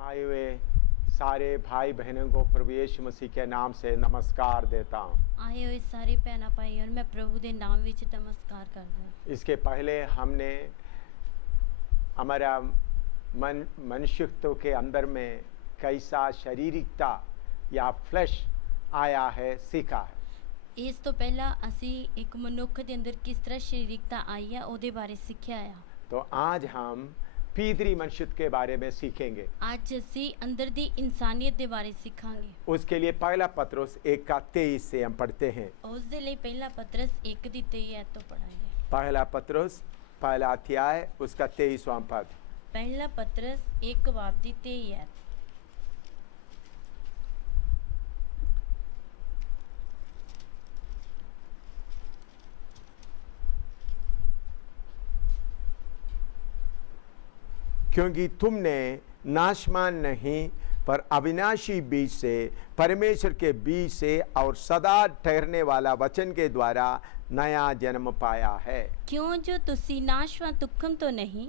आए हुए सारे भाई बहनों को प्रभु यीशु मसीह के नाम से नमस्कार देता हूँ। आए हुए सारे भैन भाई मैं प्रभु के नाम विच नमस्कार करता हूँ। इसके पहले हमने हमारा मनुष्यत्व के अंदर में कैसा शारीरिकता या फ्लैश आया है सीखा है। इस तो पहला असी एक मनुख के अंदर किस तरह शारीरिकता आई है ओदे बारे सीखा है। तो आज हम पीतरी मनुष्यत्व के बारे में सीखेंगे। आज असी अंदर दी इंसानियत के बारे सीखांगे। उसके लिए पहला पत्रोस 1:23 से हम पढ़ते हैं। उस दे लिए पहला पत्रस 1:23 तो पढ़ाएंगे। पहला पत्रोस पहला अध्याय उसका 23वां पद। पहला पत्रस 1:23। क्योंकि तुमने नाशमान नहीं पर अविनाशी बीज से परमेश्वर के बीज से और सदा ठहरने वाला वचन के द्वारा नया जन्म पाया है। क्यों जो तुसी नाशवान तुखम तो नहीं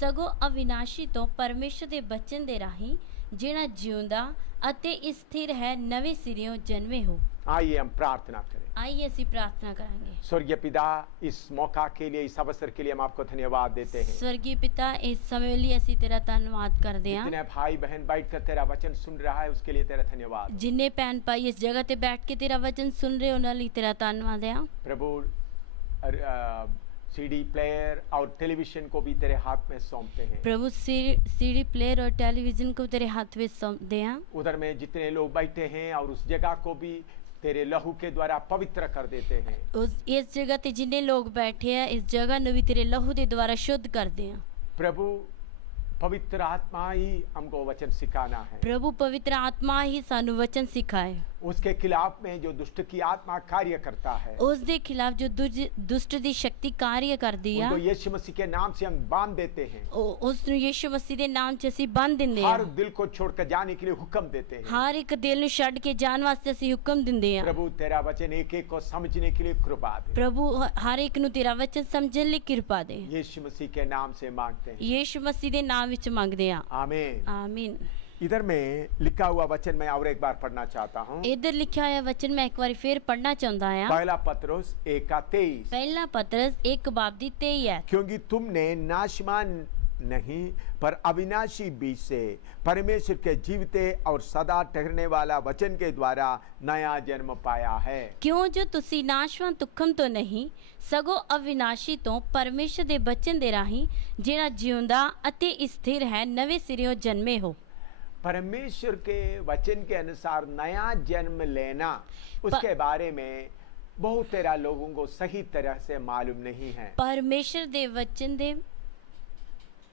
सगो अविनाशी तो परमेश्वर के बचन दे राही जिहड़ा जिउंदा अते स्थिर है नवे सिरियों जन्मे हो। आइए हम प्रार्थना करें। आइए असी प्रार्थना करेंगे। स्वर्गीय पिता, इस मौका के लिए, इस अवसर के लिए हम आपको धन्यवाद देते हैं। स्वर्गीय पिता, इस समय लिए असी तेरा धन्यवाद करते हैं। जितने भाई बहन बैठकर तेरा वचन सुन रहा है उसके लिए तेरा धन्यवाद। जिन्हें भैन भाई इस जगह ते बैठ के तेरा वचन सुन रहे उन्हें लिए तेरा धन्यवाद है। प्रभु सीडी प्लेयर और टेलीविजन को भी तेरे हाथ में सौंपते हैं। प्रभु सीडी प्लेयर और टेलीविजन को तेरे हाथ में सौंपते हैं। उधर में जितने लोग बैठे हैं और उस जगह को भी तेरे लहू के द्वारा पवित्र कर देते हैं। इस जगह ते जिन्हें लोग बैठे हैं इस जगह ने भी तेरे लहू के द्वारा शुद्ध कर दे। प्रभु पवित्र आत्मा ही हमको वचन सिखाना है। प्रभु पवित्र आत्मा ही सानू वचन सिखाए। उसके खिलाफ में जो दुष्ट की आत्मा कार्य करता है, उस दे खिलाफ जो दुष्ट दी शक्ति कार्य कर दिया, उनको यीशु मसीह के नाम से हम बांध देते हैं। उस यीशु मसीह के नाम से ਅਸੀਂ बांध ਦਿੰਦੇ हर दिल को छोड़कर जाने के लिए हुक्म देते हैं। हर एक दिल ਨੂੰ ਛੱਡ ਕੇ ਜਾਣ ਵਾਸਤੇ ਅਸੀਂ ਹੁਕਮ ਦਿੰਦੇ ਹਾਂ। प्रभु तेरा वचन एक एक को समझने के लिए कृपा दे। प्रभु हर एक ਨੂੰ तेरा वचन समझने ਲਈ ਕਿਰਪਾ ਦੇ। यीशु मसीह के नाम से मांगते हैं। यीशु मसीह के नाम ਵਿੱਚ ਮੰਗਦੇ ਹਾਂ। आमीन आमीन। इधर में लिखा हुआ वचन मैं और एक बार पढ़ना चाहता हूँ। इधर लिखा हुआ वचन मैं एक बार फिर पढ़ना चाहता हूँ। पहला पत्रोस 1:23। पहला पत्रस 1:23 है। क्योंकि तुमने नाशमान नहीं पर अविनाशी बीज से परमेश्वर के जीवते और सदा ठहरने वाला वचन के द्वारा नया जन्म पाया है। क्यों जो तुसी नाशवान तुखम तो नहीं सगो अविनाशी तो परमेश्वर के बचन दे राही जिहड़ा जिउंदा अते स्थिर है नवे सिरियों जन्मे हो। परमेश्वर के वचन के अनुसार नया जन्म लेना, उसके बारे में बहुत तेरा लोगों को सही तरह से मालूम नहीं है। परमेश्वर दे वचन दे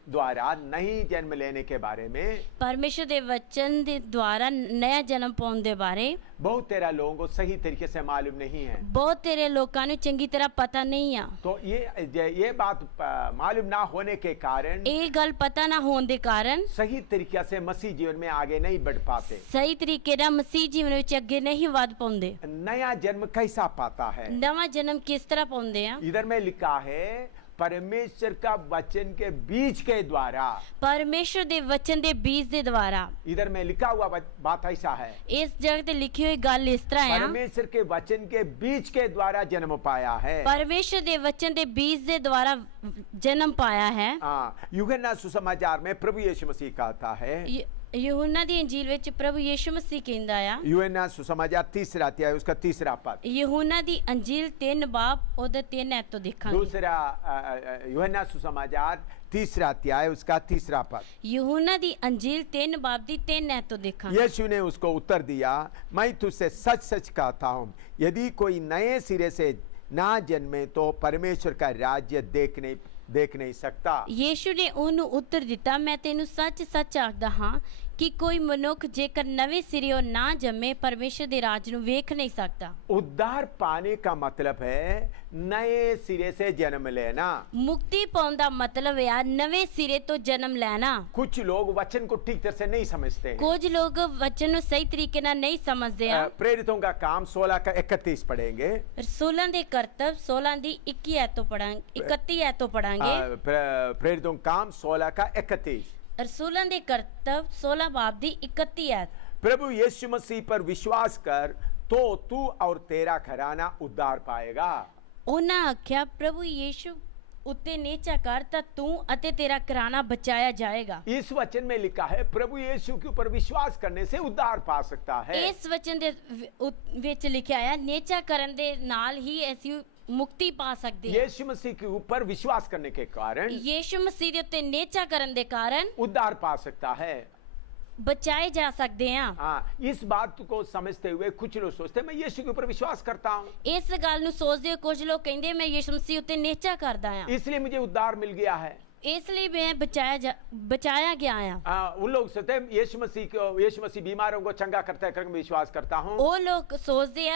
द्वारा नई जन्म लेने के बारे में, परमेश्वर दे वचन दे द्वारा नया जन्म पाने दे बारे बहुत तेरा लोगों को सही तरीके से मालूम नहीं है। बहुत तेरे लोगों को चंगी तरह पता नहीं है। तो ये बात मालूम ना होने के कारण, ये गल पता ना होने के कारण सही तरीके से मसीह जीवन में आगे नहीं बढ़ पाते। सही तरीके ना मसीह जीवन में आगे नहीं बढ़ पाते। नया जन्म कैसा पाता है? नवा जन्म किस तरह पाते हैं? इधर में लिखा है परमेश्वर का वचन के बीज के द्वारा। परमेश्वर दे वचन दे बीज दे द्वारा। इधर में लिखा हुआ बात ऐसा है। इस जगह ते लिखी हुई गल इस तरह है। परमेश्वर के वचन के बीज के द्वारा जन्म पाया है। परमेश्वर दे वचन दे बीज दे द्वारा जन्म पाया है। यूहन्ना सुसमाचार में प्रभु यीशु मसीह कहता है। यूहन्ना दी इंजील विच प्रभु यीशु मसीह कहंदा आ। यूहन्ना सुसमाचार 3 अध्याय उसका 3 पद। यूहन्ना दी इंजील 3 बाब ओदे 3 ऐत तो देखांगे। दूसरा यूहन्ना सुसमाचार 3 अध्याय उसका 3 पद। यूहन्ना दी इंजील 3 बाब दी 3 ऐत तो देखांगे। यीशु ने उसको उत्तर दिया, मैं तुझसे सच सच कहता हूँ, यदि कोई नए सिरे से ना जन्मे तो परमेश्वर का राज्य देख नहीं सकता। यीशु ने उन्हें उत्तर दिता, मैं तेनू सच सच आखदा हाँ कि कोई मनुख जेकर नवे सिरियों ना जमे परमेश्वर दे राज नू वेख नहीं सकता। उद्धार पाने का मतलब है नए सिरे से जन्म लेना। मुक्ति पाने का मतलब है नवे सिरे तो जन्म लेना। कुछ लोग वचन को ठीक तरह से नहीं समझते हैं। कुछ लोग वचन को सही तरीके ना नहीं समझते हैं। प्रेरितों का काम 16:31 पढ़ेंगे। 16 दे करतब 16 दी 21 ऐतों पढ़ांगे, 31 ऐतों पढ़ांगे। प्रेरितों काम 16:31। रसूलन दे करतब 16 बाब दी 31 आयत। प्रभु यीशु मसीह पर विश्वास कर तो तू और तेरा घराना उद्धार पाएगा। ਉਹਨਾਂ ਆਖਿਆ ਪ੍ਰਭੂ ਯੀਸ਼ੂ ਉੱਤੇ ਨੇਚਾ ਕਰ ਤਾਂ ਤੂੰ ਅਤੇ ਤੇਰਾ ਘਰਾਨਾ ਬਚਾਇਆ ਜਾਏਗਾ। इस वचन में लिखा है प्रभु यीशु के ऊपर विश्वास करने से उद्धार पा सकता है। ਇਸ ਵਚਨ ਦੇ ਵਿੱਚ ਲਿਖਿਆ ਹੈ ਨੇਚਾ ਕਰਨ ਦੇ ਨਾਲ ਹੀ ਅਸੀਂ ਮੁਕਤੀ ਪਾ ਸਕਦੇ ਹਾਂ। यीशु मसीह के ऊपर विश्वास करने के कारण ਯੀਸ਼ੂ ਮਸੀਹ ਦੇ ਉੱਤੇ ਨੇਚਾ ਕਰਨ ਦੇ ਕਾਰਨ उद्धार पा सकता है। ਬਚਾਏ ਜਾ ਸਕਦੇ ਹਾਂ। हाँ, इस बात को समझते हुए कुछ लोग सोचते हैं मैं यीशु के ऊपर विश्वास करता हूँ ਇਸ ਗੱਲ ਨੂੰ ਸੋਚਦੇ ਹੋਏ ਕੁਝ ਲੋਕ ਕਹਿੰਦੇ ਮੈਂ ਯੀਸ਼ੂ ਮਸੀਹ ਉੱਤੇ ਨੇਚਾ ਕਰਦਾ ਹਾਂ, इसलिए मुझे उद्धार मिल गया है। ਇਸ ਲਈ ਮੈਂ ਬਚਾਇਆ ਗਿਆ ਹਾਂ। उन लोग सोचते हैं यीशु मसीह बीमारों को चंगा करता है करके मैं विश्वास करता हूँ। ਉਹ ਲੋਕ ਸੋਚਦੇ ਆ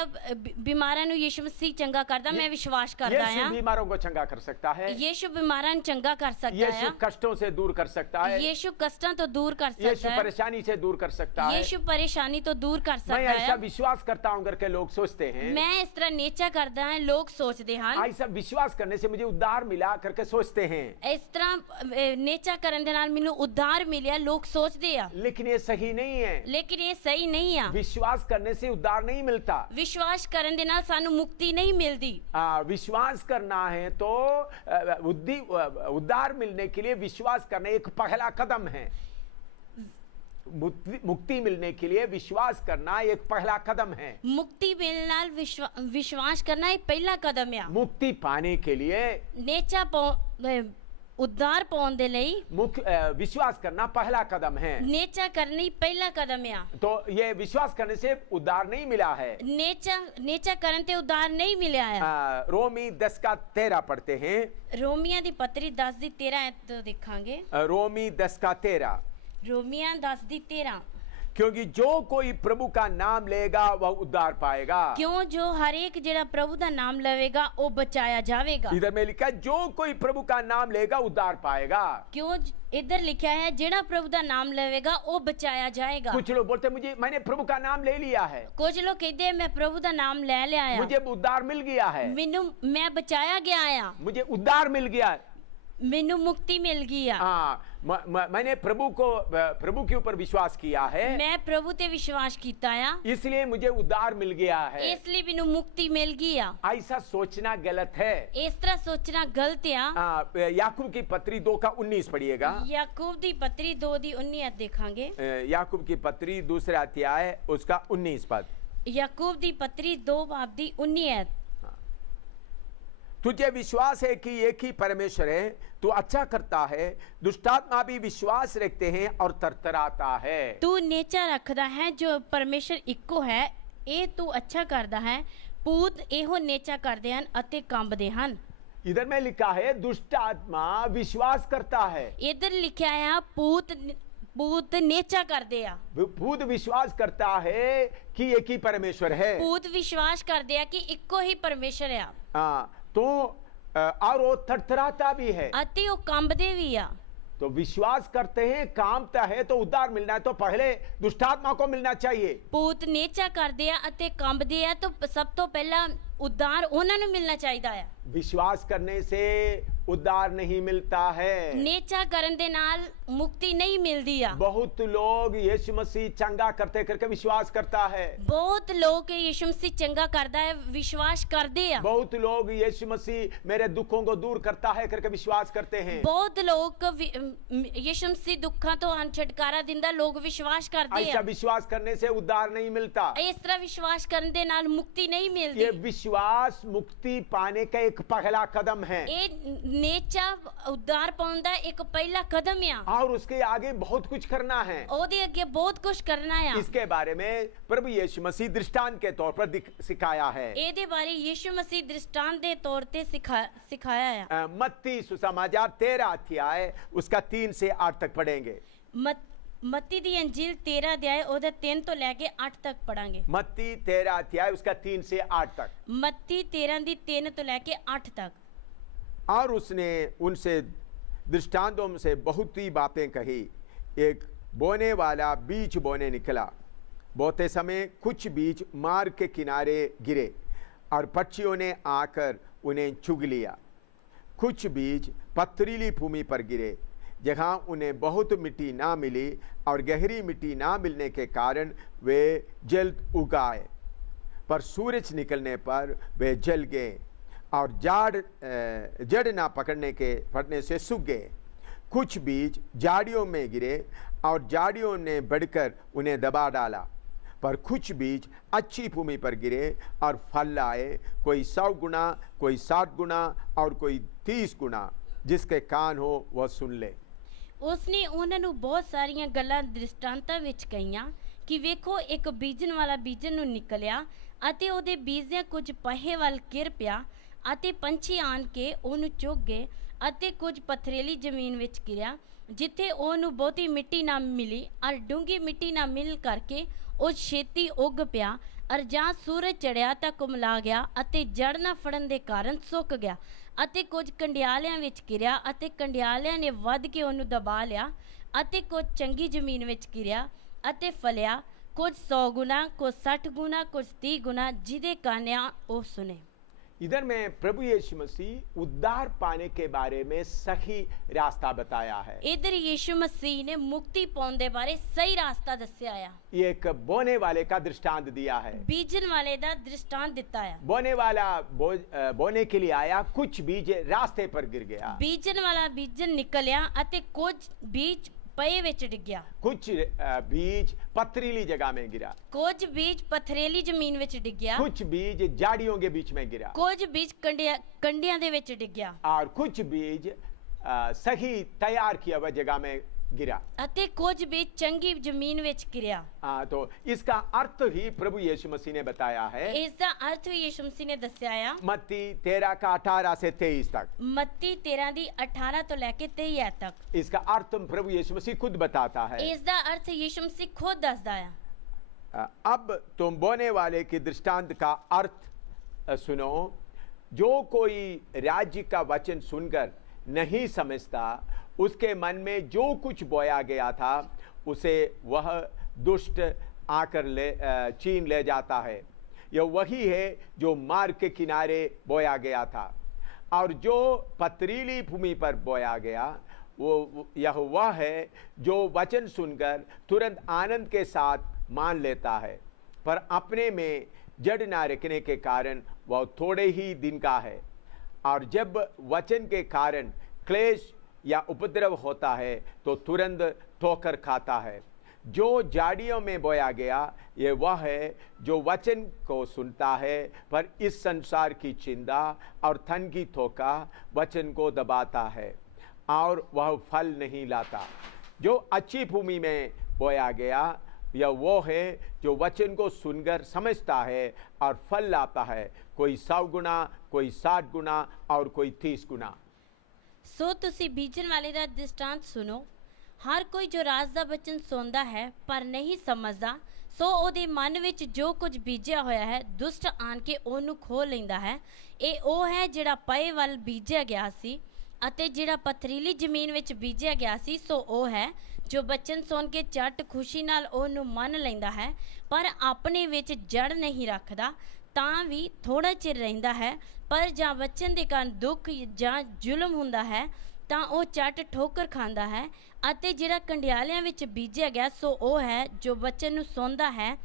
ਬਿਮਾਰਾਂ ਨੂੰ ਯੀਸ਼ੂ ਮਸੀਹ ਚੰਗਾ ਕਰਦਾ, ਮੈਂ ਵਿਸ਼ਵਾਸ ਕਰਦਾ यीशु ਹਾਂ। बीमारों को चंगा कर सकता है। ਯੀਸ਼ੂ ਬਿਮਾਰਾਂ ਨੂੰ ਚੰਗਾ ਕਰ ਸਕਦਾ यीशु ਹੈ। कष्टों से दूर कर सकता है। ਯੀਸ਼ੂ ਕਸ਼ਟਾਂ ਤੋਂ ਦੂਰ ਕਰ यीशु ਸਕਦਾ ਹੈ। परेशानी से दूर कर सकता है। ਯੀਸ਼ੂ ਪਰੇਸ਼ਾਨੀ ਤੋਂ ਦੂਰ ਕਰ मैं ਸਕਦਾ ऐसा ਹੈ। विश्वास करता हूँ करके लोग सोचते हैं। ਮੈਂ ਇਸ ਤਰ੍ਹਾਂ ਨੇਚਾ ਕਰਦਾ ਹਾਂ, ਲੋਕ ਸੋਚਦੇ ਹਨ। ऐसा विश्वास करने से मुझे उद्धार मिला करके सोचते हैं। ਇਸ ਤਰ੍ਹਾਂ ਨੇਚਾ ਕਰਨ ਦੇ ਨਾਲ ਮੈਨੂੰ ਉद्धार ਮਿਲਿਆ, ਲੋਕ ਸੋਚਦੇ ਆ। लेकिन ये सही नहीं है। ਲੇਕਿਨ ਇਹ ਸਹੀ ਨਹੀਂ ਆ। विश्वास करने से उद्धार नहीं मिलता। ਵਿਸ਼ਵਾਸ ਕਰਨ ਦੇ ਨਾਲ ਸਾਨੂੰ ਮੁਕਤੀ ਨਹੀਂ ਮਿਲਦੀ। विश्वास करना है तो उद्धार मिलने के लिए विश्वास करना एक पहला कदम है। मुक्ति मिलने के लिए विश्वास करना एक पहला कदम है। ਮੁਕਤੀ ਮਿਲਣ ਨਾਲ ਵਿਸ਼ਵਾਸ ਕਰਨਾ ਇਹ ਪਹਿਲਾ ਕਦਮ ਆ। मुक्ति पाने के लिए ਨੇਚਾ ਉद्धार ਪਾਉਣ ਦੇ ਲਈ विश्वास करना पहला कदम है। ਨੇਚਾ ਕਰਨੀ ਪਹਿਲਾ ਕਦਮ ਆ। तो ये विश्वास करने से उद्धार नहीं मिला है। ਨੇਚਾ ਕਰਨ ਤੇ ਉद्धार ਨਹੀਂ ਮਿਲਿਆ ਆ। रोमी 10:13 पढ़ते हैं। ਰੋਮੀਆਂ ਦੀ ਪੱਤਰੀ 10 ਦੀ 13 ਤੋਂ ਦੇਖਾਂਗੇ। रोमी 10:13 ਰੋਮੀਆਂ 10 ਦੀ 13। क्योंकि जो कोई प्रभु का नाम लेगा वह उद्धार पाएगा। क्यों जो हर एक जेड़ा प्रभु का नाम लवेगा वो बचाया जावेगा। इधर में लिखा है जो कोई प्रभु का नाम लेगा उद्धार पाएगा। क्यों इधर लिखा है जेड़ा प्रभु का नाम लवेगा वो बचाया जाएगा। कुछ लोग बोलते मैंने प्रभु का नाम ले लिया है। कुछ लोग कहते हैं मैं प्रभु का नाम ले लिया है, मुझे उद्धार मिल गया है, मैं बचाया गया है, मुझे उद्धार मिल गया है, मैनू मुक्ति मिल गई। हाँ, मैंने प्रभु के ऊपर विश्वास किया है, मैं प्रभु ते विश्वास किया है, इसलिए मुझे उद्धार मिल गया है, इसलिए मैनू मुक्ति मिल गई। ऐसा सोचना गलत है। इस तरह सोचना गलत है। याकूब की पत्री 2:19 पढ़िएगा। याकूब की पत्री 2:19 देखांगे। याकूब की पत्री दूसरा अध्याय उसका 19 पद। याकूब की पत्री 2:19। तुझे विश्वास है कि एक ही परमेश्वर है, तू अच्छा करता है, दुष्टात्मा भी विश्वास रखते हैं और तरतराता है। तू नेचा रखदा है जो परमेश्वर इक्को है, ए तू अच्छा करदा है, पूत एहो नेचा करदे हन अते कंबदे हन। इधर में लिखा है दुष्ट आत्मा विश्वास करता है। इधर लिखा है पूत नेचा करदे आ। भूत विश्वास करता है कि एक ही परमेश्वर है। पूत विश्वास करदे आ कि इक्को ही परमेश्वर है। तो और वो थरथराता भी है, अति वो कंबदे भी आ। तो विश्वास करते हैं, कामता है तो उद्धार मिलना है, तो पहले दुष्टात्मा को मिलना चाहिए। पूत नेचा करदे आ अते कंबदे आ, तो सब तो पहला उद्धार उन्हां नूं मिलना चाहिदा है। विश्वास करने से उद्धार नहीं मिलता है। नेचा करन दे नाल मुक्ति नहीं मिलदी आ। बहुत लोग यीशु मसीह चंगा करते करके विश्वास करता है। बहुत लोग यीशु मसीह चंगा करदा है विश्वास करदे आ। बहुत लोग यीशु मसीह मेरे दुखों को दूर करता है करके विश्वास करते हैं। बहुत लोग यीशु मसीह दुखों तो छुटकारा दिंदा लोग विश्वास करदे ऐसा आ। विश्वास करने से उद्धार नहीं मिलता। इस तरह विश्वास करने दे नाल मुक्ति नहीं मिलदी। ये विश्वास मुक्ति पाने का एक पहला कदम है। ए नेचा उद्धार पाउण दा एक पहला कदम है, और उसके आगे बहुत कुछ करना है। ओदे अगे बहुत कुछ करना है। इसके बारे में प्रभु यीशु मसीह दृष्टांत के तौर पर सिखाया है। एदे बारे यीशु मसीह दृष्टांत दे तौर ते सिखाया है। मत्ती सुसमाचार 13 अध्याय उसका 3 से 8 तक पढ़ेंगे। मत्ती दी अंजील 13 अध्याय ओदा 3 तो लेके 8 तक पढ़ांगे। मत्ती 13 अध्याय उसका 3 से 8 तक। मत्ती 13 दी 3 तो लेके 8 तक। और उसने उनसे दृष्टांतों से बहुत ही बातें कही। एक बोने वाला बीज बोने निकला। बोते समय कुछ बीज मार्ग के किनारे गिरे और पक्षियों ने आकर उन्हें चुग लिया। कुछ बीज पथरीली भूमि पर गिरे, जहाँ उन्हें बहुत मिट्टी ना मिली और गहरी मिट्टी ना मिलने के कारण वे जल्द उगाए, पर सूरज निकलने पर वे जल गए और जड़ ना पड़ने से सूख गए। कुछ बीज झाड़ियों में गिरे और झाड़ियों ने बढ़कर उन्हें दबा डाला, पर कुछ बीज अच्छी भूमि पर गिरे और फल लाए, कोई 100 गुना, कोई 60 गुना और कोई 30 गुना। जिसके कान हो वह सुन ले। ਉਸਨੇ ਉਹਨਾਂ ਨੂੰ ਬਹੁਤ ਸਾਰੀਆਂ ਗੱਲਾਂ ਦ੍ਰਿਸ਼ਟਾਂਤਾਂ ਵਿੱਚ ਕਹੀਆਂ ਕਿ ਵੇਖੋ, ਇੱਕ ਬੀਜਣ ਵਾਲਾ ਬੀਜਣ ਨੂੰ ਨਿਕਲਿਆ ਅਤੇ ਉਹਦੇ ਬੀਜਦਿਆਂ ਕੁਝ ਪਹੇ ਵੱਲ ਗਿਰ ਪਿਆ ਅਤੇ ਪੰਛੀ ਆਣ ਕੇ ਉਹਨੂੰ ਚੁੱਕ ਗਏ, ਅਤੇ ਕੁਝ ਪਥਰੀਲੀ ਜ਼ਮੀਨ ਵਿੱਚ ਗਿਰਿਆ ਜਿੱਥੇ ਉਹਨੂੰ ਬਹੁਤੀ ਮਿੱਟੀ ਨਾ ਮਿਲੀ ਔਰ ਡੂੰਘੀ ਮਿੱਟੀ ਨਾ ਮਿਲ ਕਰਕੇ ਉਹ ਛੇਤੀ ਉੱਗ ਪਿਆ ਔਰ ਜਾਂ ਸੂਰਜ ਚੜਿਆ ਤਾਂ ਕੁਮਲਾ ਗਿਆ ਅਤੇ ਜੜ ਨਾ ਫੜਨ ਦੇ ਕਾਰਨ ਸੁੱਕ ਗਿਆ। ਅਤੇ ਕੁਝ ਕੰਡਿਆਲਿਆਂ ਵਿੱਚ ਗਿਰਿਆ ਅਤੇ ਕੰਡਿਆਲਿਆਂ ਨੇ ਵੱਧ ਕੇ ਉਹਨੂੰ ਦਬਾ ਲਿਆ, ਅਤੇ ਕੁਝ ਚੰਗੀ ਜ਼ਮੀਨ ਵਿੱਚ ਗਿਰਿਆ ਅਤੇ ਫਲਿਆ, ਕੁਝ 100 ਗੁਣਾ, ਕੁਝ 60 ਗੁਣਾ, ਕੁਝ 30 ਗੁਣਾ, ਜਿਹਦੇ ਕਾਨਿਆਂ ਉਹ ਸੁਨੇ। इधर में प्रभु यीशु मसीह उद्धार पाने के बारे में सही रास्ता बताया है। इधर यीशु मसीह ने मुक्ति पाने के बारे सही रास्ता दस्या है। ये एक बोने वाले का दृष्टांत दिया है, बीजन वाले का दृष्टांत दिता है। बोने वाला बोने के लिए आया, कुछ बीज रास्ते पर गिर गया। बीजन वाला बीजन निकलिया अते कुछ बीज पए विच डिग्या, कुछ बीज पथरीली जगह में गिरा, कुछ बीज पथरेली जमीन विच डिग्या, कुछ बीज झाड़ियों के बीच में गिरा, कुछ बीज कंडियां दे विच डिग्या और कुछ बीज सही तैयार किया हुआ जगह में गिरा, अते कुछ बीज चंगी जमीन विच गिरिया। तो इसका अर्थ ही प्रभु यीशु मसीह ने बताया है। इसका अर्थ भी यीशु मसीह ने दस्या है। मत्ती 13 का 18 से 23 तक, मत्ती 13 दी 18 तो लेके 23 तक इसका अर्थ प्रभु यीशु मसीह खुद बताता है। इसका अर्थ यीशु मसीह खुद दसदा है। अब तुम बोने वाले की दृष्टांत का अर्थ सुनो। जो कोई राज्य का वचन सुनकर नहीं समझता, उसके मन में जो कुछ बोया गया था उसे वह दुष्ट आकर छीन ले जाता है। यह वही है जो मार्ग के किनारे बोया गया था, और जो पथरीली भूमि पर बोया गया यह वह है जो वचन सुनकर तुरंत आनंद के साथ मान लेता है, पर अपने में जड़ ना रखने के कारण वह थोड़े ही दिन का है, और जब वचन के कारण क्लेश या उपद्रव होता है तो तुरंत ठोकर खाता है। जो झाड़ियों में बोया गया ये वह है जो वचन को सुनता है, पर इस संसार की चिंता और थन की थोका वचन को दबाता है और वह फल नहीं लाता। जो अच्छी भूमि में बोया गया यह वो है जो वचन को सुनकर समझता है और फल लाता है, कोई 100 गुना, कोई 60 गुना और कोई 30 गुना। सो तुसी बीजन वाले दा दृष्टांत सुनो। हर कोई जो राज दा बचन सुनदा है पर नहीं समझदा, सो ओदे मन विच जो कुछ बीजिया होया है दुष्ट आन के ओनू खो लैंदा है। ये ओ है जिहड़ा पए वल बीजिया गया सी, अते जिहड़ा पथरीली जमीन विच बीजिया गया सी सो ओ है जो बचन सुन के झट खुशी नाल ओनू मन लैंदा है, पर अपने विच जड़ नहीं रखदा, ਤਾਂ ਵੀ ਥੋੜਾ ਚਿਰ ਰਹਿੰਦਾ ਹੈ। ਪਰ ਜਾਂ ਬਚਨ ਦੇ ਕਾਰਨ ਦੁੱਖ ਜਾਂ ਜ਼ੁਲਮ ਹੁੰਦਾ ਹੈ ਤਾਂ ਉਹ ਝੱਟ ਠੋਕਰ ਖਾਂਦਾ ਹੈ। ਅਤੇ ਜਿਹੜਾ ਕੰਡਿਆਲਿਆਂ ਵਿੱਚ ਬੀਜਿਆ ਗਿਆ ਸੋ ਉਹ ਹੈ ਜੋ ਬਚਨ ਨੂੰ ਸੁਣਦਾ ਹੈ,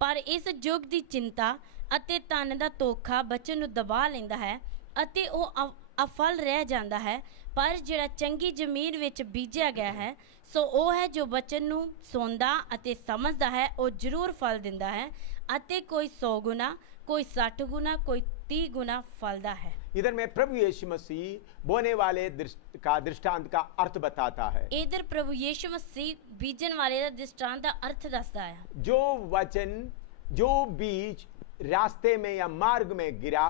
ਪਰ ਇਸ ਯੁੱਗ ਦੀ ਚਿੰਤਾ ਅਤੇ ਧਨ ਦਾ ਧੋਖਾ ਬਚਨ ਨੂੰ ਦਬਾ ਲੈਂਦਾ ਹੈ ਅਤੇ ਉਹ ਅਫਲ ਰਹਿ ਜਾਂਦਾ ਹੈ। ਪਰ ਜਿਹੜਾ ਚੰਗੀ ਜ਼ਮੀਨ ਵਿੱਚ ਬੀਜਿਆ ਗਿਆ ਹੈ ਸੋ ਉਹ ਹੈ ਜੋ ਬਚਨ ਨੂੰ ਸੁਣਦਾ ਅਤੇ ਸਮਝਦਾ ਹੈ, ਉਹ ਜ਼ਰੂਰ ਫਲ ਦਿੰਦਾ ਹੈ ਅਤੇ ਕੋਈ 100 ਗੁਣਾ, कोई 60 गुना, कोई 30 गुना फलदा है। इधर में प्रभु यीशु मसीह बोने वाले का दृष्टांत का अर्थ बताता है। इधर प्रभु यीशु मसीह बीजन वाले का दृष्टांत का अर्थ दसदा है। जो वचन, जो बीज रास्ते में या मार्ग में गिरा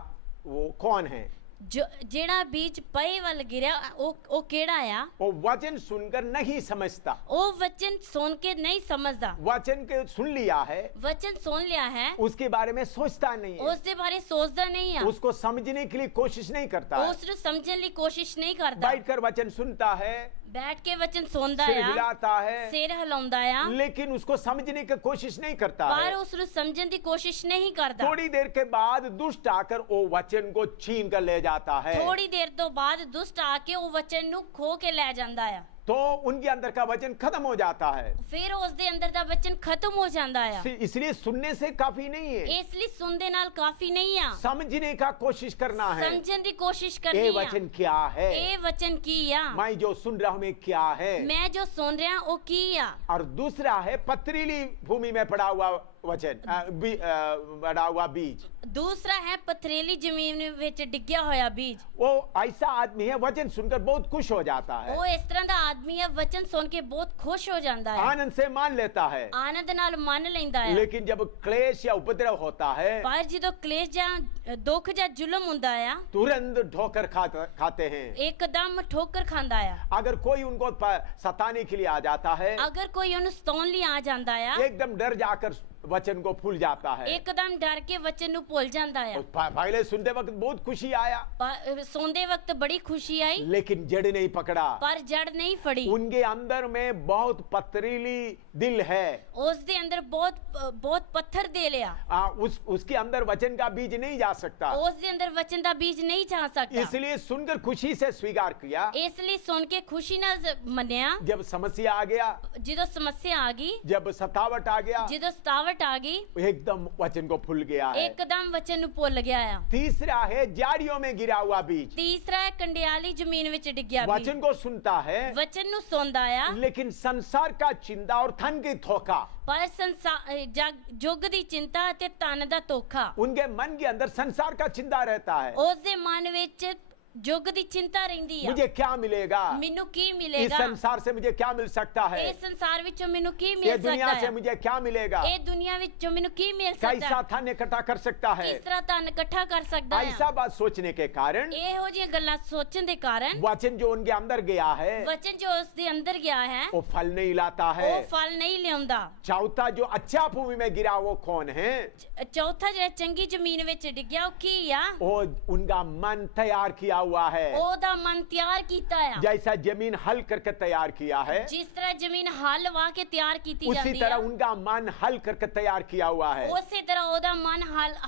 वो कौन है? जो जेड़ा बीज पए वाल गिरा ओ केड़ा आ? वो वचन सुनकर नहीं समझता। ओ वचन सुन के नहीं समझदा। वचन के सुन लिया है, वचन सुन लिया है, उसके बारे में सोचता नहीं है, उसके बारे सोचता नहीं है, उसको समझने के लिए कोशिश नहीं करता है, उसको समझने की कोशिश नहीं करता। बैठकर वचन सुनता है, बैठ के वचन सुनदा सिर है, हिलाता है, सिर हिलाਉਂਦਾ ਆ, लेकिन उसको समझने की कोशिश नहीं करता है। पर उसको समझने की कोशिश नहीं करता। थोड़ी देर के बाद दुष्ट आकर वो वचन को छीन कर ले जाता है। थोड़ी देर तो बाद दुष्ट आके वो वचन नु खो के ले ਜਾਂਦਾ ਆ। तो उनके अंदर का वचन खत्म हो जाता है। ਫਿਰ ਉਸ ਦੇ ਅੰਦਰ ਦਾ ਵਚਨ ਖਤਮ ਹੋ ਜਾਂਦਾ ਆ। इसलिए सुनने से काफी नहीं है, ਇਸ ਲਈ ਸੁਣਦੇ ਨਾਲ ਕਾਫੀ ਨਹੀਂ ਆ, समझने का कोशिश करना है। ਸਮਝਣ ਦੀ ਕੋਸ਼ਿਸ਼ ये ਕਰਨੀ ਆ। वचन क्या है, ਇਹ ਵਚਨ ਕੀ ਆ, मैं जो सुन रहा हूं मैं क्या है। ਮੈਂ ਜੋ ਸੁਣ ਰਿਹਾ ਉਹ ਕੀ ਆ। और दूसरा है पथरीली भूमि में पड़ा हुआ वचन, पड़ा हुआ बीज। ਦੂਸਰਾ ਹੈ ਪਥਰੀਲੀ ਜ਼ਮੀਨ ਵਿੱਚ ਡਿੱਗਿਆ ਹੋਇਆ ਬੀਜ। वो ऐसा आदमी है वचन सुनकर बहुत खुश हो जाता है, ਉਹ ਇਸ ਤਰ੍ਹਾਂ ਦਾ ਆਦਮੀ ਹੈ ਵਚਨ ਸੁਣ ਕੇ ਬਹੁਤ ਖੁਸ਼ ਹੋ ਜਾਂਦਾ ਹੈ, आनंद से मान लेता है। ਆਨੰਦ ਨਾਲ ਮੰਨ ਲੈਂਦਾ ਹੈ। लेकिन जब क्लेश या उपद्रव होता है ਪਰ ਜਦੋਂ ਕਲੇਸ਼ ਜਾਂ ਦੁੱਖ ਜਾਂ ਜ਼ੁਲਮ ਹੁੰਦਾ ਆ तुरंत ठोकर खाते हैं। ਇੱਕਦਮ ਠੋਕਰ ਖਾਂਦਾ ਆ। अगर कोई उनको सताने के लिए आ जाता है, ਅਗਰ ਕੋਈ ਉਹਨੂੰ ਸਤਾਉਣ ਲਈ ਆ ਜਾਂਦਾ ਆ एकदम डर जाकर वचन को भूल जाता है। ਇੱਕਦਮ ਡਰ ਕੇ ਵਚਨ ਨੂੰ ਭੁੱਲ ਜਾਂਦਾ ਆ। पहले सुनते वक्त बहुत खुशी आया, ਸੌਂਦੇ ਵਕਤ ਬੜੀ ਖੁਸ਼ੀ ਆਈ लेकिन जड़ नहीं पकड़ा। ਪਰ ਜੜ ਨਹੀਂ ਫੜੀ। उनके अंदर में बहुत पथरीली दिल है, ਉਸ ਦੇ ਅੰਦਰ ਬਹੁਤ ਪੱਥਰ ਦੇ ਲਿਆ। उसके अंदर वचन का बीज नहीं जा सकता। ਉਸ ਦੇ ਅੰਦਰ ਵਚਨ ਦਾ ਬੀਜ ਨਹੀਂ ਜਾ ਸਕਦਾ। इसलिए सुनकर खुशी से स्वीकार किया। ਇਸ ਲਈ ਸੁਣ ਕੇ ਖੁਸ਼ੀ ਨਾਲ ਮੰਨਿਆ। जब समस्या आ गया, ਜਦੋਂ ਸਮੱਸਿਆ ਆ ਗਈ, जब सतावट आ गया, ਜਦੋਂ ਸਤਾਵਟ आ गई, एकदम वचन को भूल गया है। ਇੱਕਦਮ ਵਚਨ ਨੂੰ ਭੁੱਲ ਗਿਆ ਆ। तीसरा है झाड़ियों में गिरा हुआ बीज। ਤੀਸਰਾ ਹੈ ਕੰਡਿਆਲੀ ਜ਼ਮੀਨ ਵਿੱਚ ਡਿੱਗਿਆ ਬੀਜ। वचन को सुनता है, ਵਚਨ ਨੂੰ ਸੁਣਦਾ ਆ लेकिन संसार का चिंता और धन की धोखा ਪਰ ਜੁਗ ਦੀ ਚਿੰਤਾ ਅਤੇ ਧਨ ਦਾ ਧੋਖਾ उनके मन के अंदर संसार का चिंता रहता है। ਉਸ ਦੇ ਮਨ ਵਿੱਚ ਜੁਗ ਦੀ ਚਿੰਤਾ ਰਹਿੰਦੀ ਆ। मुझे क्या मिलेगा, ਮੈਨੂੰ ਕੀ इस ਮਿਲੇਗਾ, संसार से मुझे क्या मिल सकता है, ਇਸ ਸੰਸਾਰ ਵਿੱਚੋਂ ਮੈਨੂੰ ਕੀ ये ਮਿਲ दुनिया ਸਕਦਾ से ਹੈ, मुझे क्या मिलेगा, ਇਹ ਦੁਨੀਆ ਵਿੱਚੋਂ ਮੈਨੂੰ ਕੀ ਮਿਲ ਸਕਦਾ कैसा ਹੈ, धन इकट्ठा कर सकता है। ਕਿਸ ਤਰ੍ਹਾਂ ਧਨ ਇਕੱਠਾ ਕਰ ਸਕਦਾ ऐसा ਹੈ। बात सोचने के कारण ਇਹੋ ਜਿਹੀਆਂ ਗੱਲਾਂ ਸੋਚਣ ਦੇ ਕਾਰਨ वचन जो उनके अंदर गया है ਵਚਨ ਜੋ ਉਸ ਦੇ ਅੰਦਰ ਗਿਆ ਹੈ वो फल नहीं लाता है। ਉਹ ਫਲ ਨਹੀਂ ਲਿਆਉਂਦਾ। चौथा जो अच्छा भूमि में गिरा वो कौन है, ਚੌਥਾ ਜਿਹੜਾ ਚੰਗੀ ਜ਼ਮੀਨ ਵਿੱਚ ਡਿੱਗਿਆ ਉਹ ਕੀ ਆ, वो उनका मन तैयार किया हुआ है। ਉਹਦਾ ਮਨ ਤਿਆਰ ਕੀਤਾ ਆ। जैसा जमीन हल करके तैयार किया है, ਜਿਸ ਤਰ੍ਹਾਂ ਜ਼ਮੀਨ ਹਲ ਵਾ ਕੇ ਤਿਆਰ ਕੀਤੀ उसी ਜਾਂਦੀ तरह ਹੈ, उनका मन हल करके तैयार किया हुआ है। ਉਸੇ ਤਰ੍ਹਾਂ ਉਹਦਾ ਮਨ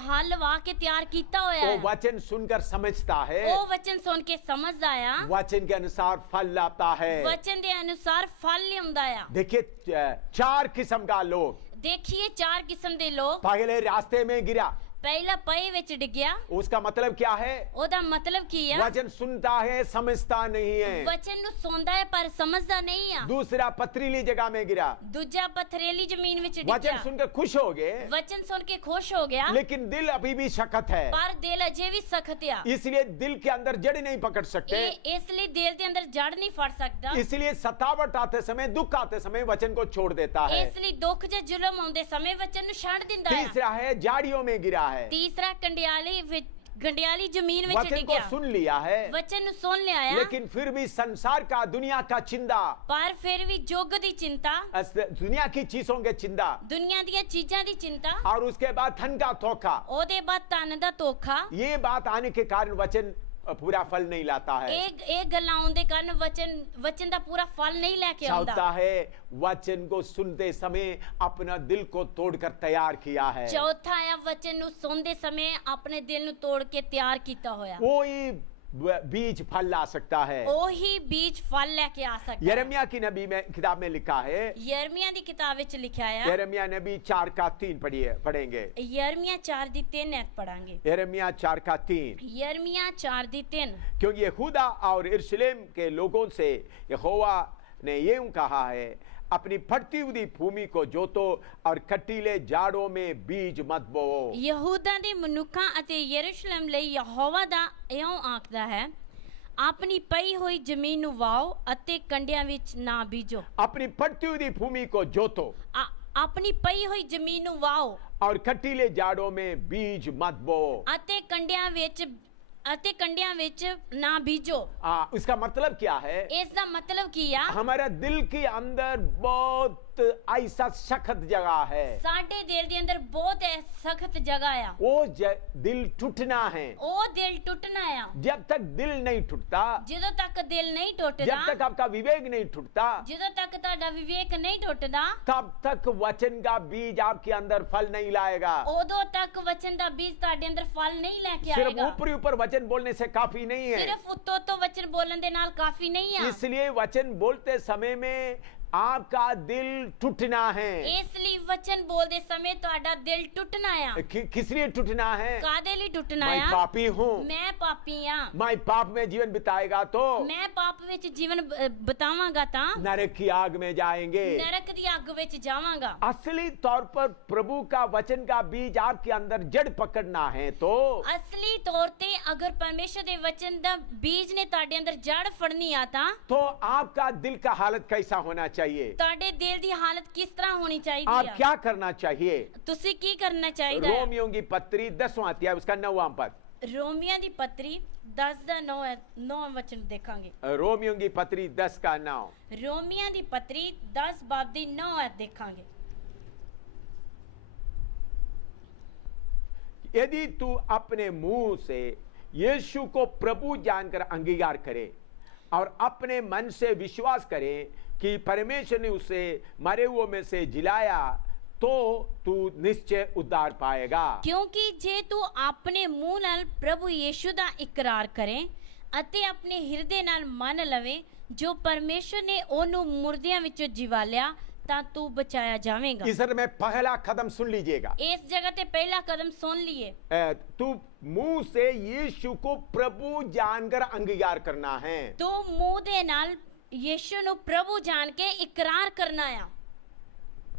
ਹਲ ਵਾ ਕੇ ਤਿਆਰ ਕੀਤਾ ਹੋਇਆ वो ਹੈ। वचन सुनकर समझता है, ਉਹ ਵਚਨ ਸੁਣ ਕੇ ਸਮਝਦਾ ਆ, वचन के अनुसार फल लाता है। ਵਚਨ ਦੇ ਅਨੁਸਾਰ ਫਲ ਲਿਆਉਂਦਾ ਆ। देखिए 4 किस्म का लोग, ਦੇਖੀਏ 4 ਕਿਸਮ ਦੇ ਲੋਕ। पहले रास्ते में गिरा, ਪਹਿਲਾ ਪਏ ਵਿੱਚ ਡਿੱਗਿਆ। उसका मतलब क्या है, ਉਹਦਾ ਮਤਲਬ ਕੀ ਆ, वचन सुनता है समझता नहीं है। ਵਚਨ ਨੂੰ ਸੁਣਦਾ ਹੈ ਪਰ ਸਮਝਦਾ ਨਹੀਂ ਆ। दूसरा पथरीली जगह में गिरा, ਦੂਜਾ ਪਥਰੇਲੀ ਜ਼ਮੀਨ ਵਿੱਚ वचन ਡਿੱਗਿਆ। सुनकर खुश हो गए, ਵਚਨ ਸੁਣ ਕੇ ਖੁਸ਼ ਹੋ ਗਿਆ लेकिन दिल अभी भी सख्त है, ਪਰ ਦਿਲ ਅਜੇ ਵੀ ਸਖਤ ਆ। इसलिए दिल के अंदर जड़ नहीं पकड़ सकते। ਇਸ ਲਈ ਦਿਲ ਦੇ ਅੰਦਰ ਜੜ ਨਹੀਂ ਫੜ ਸਕਦਾ। इसलिए सतावट आते समय, दुख आते समय वचन को छोड़ देता है। ਇਸ ਲਈ ਦੁੱਖ ਜਾਂ ਜ਼ੁਲਮ ਆਉਂਦੇ ਸਮੇਂ ਵਚਨ ਨੂੰ ਛੱਡ ਦਿੰਦਾ ਹੈ। तीसरा है झाड़ियों में गिरा है, ਤੀਸਰਾ ਗੰਡਿਆਲੀ ਜ਼ਮੀਨ ਵਿੱਚ वचन को ਡਿੱਗਿਆ। सुन लिया है, ਵਚਨ ਨੂੰ ਸੁਣ ਲਿਆ ਆ लेकिन फिर भी संसार का, दुनिया का चिंता, ਪਰ ਫਿਰ ਵੀ ਜੁਗ ਦੀ ਚਿੰਤਾ, दुनिया की चीजों के चिंता, ਦੁਨੀਆ ਦੀਆਂ ਚੀਜ਼ਾਂ ਦੀ ਚਿੰਤਾ, और उसके बाद धन का धोखा, ਉਹਦੇ ਬਾਅਦ ਧਨ ਦਾ ਧੋਖਾ, ये बात आने के कारण वचन पूरा फल नहीं लाता है। ਇਹ ਗੱਲਾਂ ਆਉਂਦੇ ਕਾਰਨ ਵਚਨ ਦਾ ਪੂਰਾ ਫਲ ਨਹੀਂ ਲੈ ਕੇ ਆਉਂਦਾ। चौथा है वचन को सुनते समय अपना दिल को तोड़कर तैयार किया है। ਚੌਥਾ ਆ ਵਚਨ ਨੂੰ ਸੁਣਦੇ ਸਮੇਂ ਆਪਣੇ ਦਿਲ ਨੂੰ ਤੋੜ ਕੇ ਤਿਆਰ ਕੀਤਾ ਹੋਇਆ। कोई बीज फल ला सकता है। ਉਹੀ ਬੀਜ ਫਲ ਲੈ ਕੇ ਆ ਸਕਦਾ। यिर्मयाह की नबी में किताब में लिखा है, ਯਰਮੀਆ ਦੀ ਕਿਤਾਬ ਵਿੱਚ ਲਿਖਿਆ ਆ। यिर्मयाह नबी 4:3 पढ़ेंगे। ਯਰਮੀਆ 4 ਦੀ 3 ਐਤ ਪੜਾਂਗੇ। यिर्मयाह 4:3, यिर्मयाह 4 ਦੀ 3। क्योंकि यहूदा और यरूशलेम के लोगों से यहोवा ने यूं कहा है, अपनी फटती हुई भूमि को जोतो और कटीले जाड़ों में बीज मत बोओ। ਯਹੂਦਾ ਦੇ ਮਨੁੱਖਾਂ ਅਤੇ ਯਰੂਸ਼ਲਮ ਲਈ ਯਹੋਵਾ ਦਾ ਇਉਂ ਆਖਦਾ ਹੈ, ਆਪਣੀ ਪਈ ਹੋਈ ਜ਼ਮੀਨ ਨੂੰ ਵਾਓ ਅਤੇ ਕੰਡਿਆਂ ਵਿੱਚ ਨਾ ਬੀਜੋ। अपनी फटती हुई भूमि को जोतो ਆਪਣੀ ਪਈ ਹੋਈ ਜ਼ਮੀਨ ਨੂੰ ਵਾਓ और कटीले जाड़ों में बीज मत बोओ। ਅਤੇ ਕੰਡਿਆਂ ਵਿੱਚ ਨਾ ਬੀਜੋ। इसका मतलब क्या है, ਇਸ ਦਾ ਮਤਲਬ ਕੀ ਆ, हमारा दिल के अंदर बहुत बहुत ऐसा सख्त जगह है, ਸਾਡੇ ਦਿਲ ਦੇ ਅੰਦਰ ਬਹੁਤ ਸਖਤ ਜਗ੍ਹਾ ਆ। वो दिल टूटना है। ਉਹ ਦਿਲ ਟੁੱਟਣਾ ਆ। जब तक दिल नहीं टूटता, ਜਦੋਂ तक ਦਿਲ नहीं जब ਟੁੱਟਦਾ, तक आपका विवेक नहीं टूटता, ਜਦੋਂ तक ਤੁਹਾਡਾ ਵਿਵੇਕ ਨਹੀਂ ਟੁੱਟਦਾ, तब तक वचन का बीज आपके अंदर फल नहीं लाएगा। ਉਦੋਂ ਤੱਕ ਵਚਨ ਦਾ ਬੀਜ ਤੁਹਾਡੇ ਅੰਦਰ ਫਲ नहीं लेके सिर्फ आएगा। ऊपरी ऊपर वचन बोलने से काफी नहीं है। ਸਿਰਫ ਉੱਤੋਂ ਤੋਂ ਵਚਨ ਬੋਲਣ ਦੇ ਨਾਲ ਕਾਫੀ ਨਹੀਂ ਆ। इसलिए वचन बोलते समय में आपका दिल टूटना है। ਇਸ ਲਈ ਵਚਨ ਬੋਲਦੇ ਸਮੇਂ ਤੁਹਾਡਾ ਦਿਲ ਟੁੱਟਣਾ ਆ। किस लिए टूटना है? ਕਾਦੇ ਲਈ ਟੁੱਟਣਾ मैं ਆ? पापी हूँ, ਮੈਂ ਪਾਪੀ ਆ। मैं पाप में जीवन बिताएगा तो ਮੈਂ ਪਾਪ ਵਿੱਚ ਜੀਵਨ ਬਿਤਾਵਾਂਗਾ ਤਾਂ नरक की आग में जाएंगे। ਨਰਕ ਦੀ ਅੱਗ ਵਿੱਚ ਜਾਵਾਂਗਾ। असली तौर पर प्रभु का वचन का बीज आपके अंदर जड़ पकड़ना है तो ਅਸਲੀ ਤੌਰ ਤੇ ਅਗਰ ਪਰਮੇਸ਼ਰ ਦੇ ਵਚਨ ਦਾ ਬੀਜ ਨੇ ਤੁਹਾਡੇ ਅੰਦਰ ਜੜ ਫੜਨੀ ਆ ਤਾਂ आपका दिल का हालत कैसा होना चाहिए? ਤੁਹਾਡੇ ਦਿਲ ਦੀ ਹਾਲਤ ਕਿਸ ਤਰ੍ਹਾਂ ਹੋਣੀ आप ਚਾਹੀਦੀ ਆ? क्या करना चाहिए? ਤੁਸੀਂ ਕੀ ਕਰਨਾ ਚਾਹੀਦਾ ਹੈ? रोमियों की पत्री 10वां अध्याय उसका 9वां पद। ਰੋਮੀਆਂ ਦੀ ਪੱਤਰੀ 10 ਦਾ 9 ਵਚਨ ਦੇਖਾਂਗੇ। रोमियों की पत्री 10 का 9। ਰੋਮੀਆਂ ਦੀ ਪੱਤਰੀ 10 ਬਾਬ ਦੀ 9 ਦੇਖਾਂਗੇ। यदि तू अपने मुंह से यीशु को प्रभु जानकर अंगीकार करे और अपने मन से विश्वास करे कि परमेश्वर ने उसे मरे हुए में से जिलाया तो तू निश्चय उद्धार पाएगा। ਕਿਉਂਕਿ ਜੇ ਤੂੰ ਆਪਣੇ ਮੂੰਹ ਨਾਲ ਪ੍ਰਭੂ ਯੀਸ਼ੂ ਦਾ ਇਕਰਾਰ ਕਰੇ ਅਤੇ ਆਪਣੇ ਹਿਰਦੇ ਨਾਲ ਮੰਨ ਲਵੇ ਜੋ ਪਰਮੇਸ਼ਰ ਨੇ ਉਹਨੂੰ ਮੁਰਦਿਆਂ ਵਿੱਚੋਂ ਜਿਵਾਲਿਆ ਤਾਂ ਤੂੰ ਬਚਾਇਆ ਜਾਵੇਗਾ। इधर में पहला कदम सुन लीजिएगा। ਇਸ ਜਗ੍ਹਾ ਤੇ ਪਹਿਲਾ ਕਦਮ ਸੁਣ ਲਈਏ। तू मुंह से यीशु को प्रभु जानकर अंगीकार करना है। ਤੂੰ ਮੂੰਹ ਦੇ ਨਾਲ ਯੀਸ਼ੂ ਨੂੰ ਪ੍ਰਭੂ ਜਾਣ ਕੇ ਇਕਰਾਰ ਕਰਨਾ ਆ।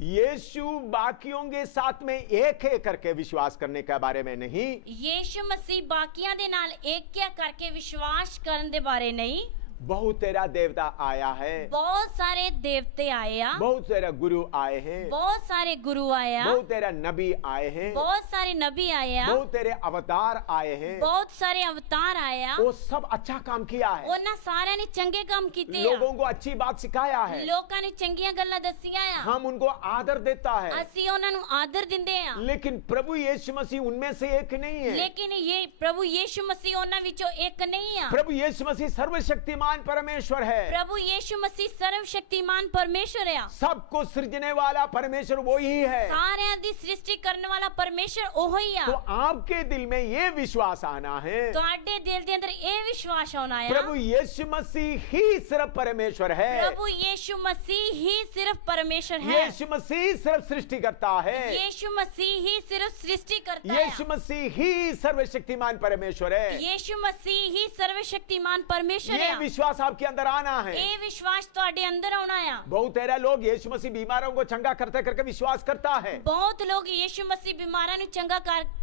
यीशु बाकियों के साथ में एक है करके विश्वास करने के बारे में नहीं। ਯੀਸ਼ੂ ਮਸੀਹ ਬਾਕੀਆਂ ਦੇ ਨਾਲ ਏਕਿਆ ਕਰਕੇ ਵਿਸ਼ਵਾਸ ਕਰਨ ਦੇ ਬਾਰੇ ਨਹੀਂ। बहुत तेरा देवता आया है, ਬਹੁਤ ਸਾਰੇ ਦੇਵਤੇ ਆਏ ਆ, बहुत तेरा गुरु आए हैं, ਬਹੁਤ ਸਾਰੇ ਗੁਰੂ ਆਏ ਆ, बहुत तेरा नबी आए हैं, ਬਹੁਤ ਸਾਰੇ ਨਬੀ ਆਏ ਆ, बहुत तेरे अवतार आए हैं। ਬਹੁਤ ਸਾਰੇ ਅਵਤਾਰ ਆਏ ਆ। वो सब अच्छा काम किया है, ਉਹਨਾਂ ਸਾਰਿਆਂ ਨੇ ਚੰਗੇ ਕੰਮ ਕੀਤੇ ਆ। लोगों को अच्छी बात सिखाया है, ਲੋਕਾਂ ਨੇ ਚੰਗੀਆਂ ਗੱਲਾਂ ਦੱਸੀਆਂ ਆ। हम उनको आदर देता है। ਅਸੀਂ ਉਹਨਾਂ ਨੂੰ ਆਦਰ ਦਿੰਦੇ ਆ। लेकिन प्रभु यीशु मसीह उनमें से एक नहीं है। ਲੇਕਿਨ ਇਹ ਪ੍ਰਭੂ ਯੀਸ਼ੂ ਮਸੀਹ ਉਹਨਾਂ ਵਿੱਚੋਂ ਇੱਕ ਨਹੀਂ ਆ। प्रभु यीशु मसीह सर्वशक्तिमान परमेश्वर है। ਪ੍ਰਭੂ ਯੀਸ਼ੂ ਮਸੀਹ ਸਰਵਸ਼ਕਤੀਮਾਨ ਪਰਮੇਸ਼ਰ ਆ। सबको सृजने वाला परमेश्वर वो ही है। ਸਾਰਿਆਂ ਦੀ ਸ੍ਰਿਸ਼ਟੀ ਕਰਨ ਵਾਲਾ ਪਰਮੇਸ਼ਰ ਉਹੀ ਆ। तो आपके दिल में ये विश्वास आना है ਤੁਹਾਡੇ ਦਿਲ ਦੇ ਅੰਦਰ ਇਹ ਵਿਸ਼ਵਾਸ ਆਉਣਾ ਆ। प्रभु यीशु मसीह ही सिर्फ परमेश्वर है। ਪ੍ਰਭੂ ਯੀਸ਼ੂ ਮਸੀਹ ਹੀ ਸਿਰਫ ਪਰਮੇਸ਼ਰ ਹੈ। यीशु मसीह सिर्फ सृष्टि करता है। ਯੀਸ਼ੂ ਮਸੀਹ ਹੀ ਸਿਰਫ ਸ੍ਰਿਸ਼ਟੀ ਕਰਤਾ ਹੈ। यीशु मसीह ही सर्वशक्तिमान परमेश्वर है। ਯੀਸ਼ੂ ਮਸੀਹ ਹੀ ਸਰਵਸ਼ਕਤੀਮਾਨ ਪਰਮੇਸ਼ਰ ये ਹੈ। विश्वास आपके अंदर आना है। ਇਹ ਵਿਸ਼ਵਾਸ ਤੁਹਾਡੇ ਅੰਦਰ ਆਉਣਾ ਆ। बहुत तेरा लोग यीशु मसीह बीमारों को चंगा करते करके विश्वास करता है। ਬਹੁਤ ਲੋਕ ਯੀਸ਼ੂ ਮਸੀਹ ਬਿਮਾਰਾਂ ਨੂੰ ਚੰਗਾ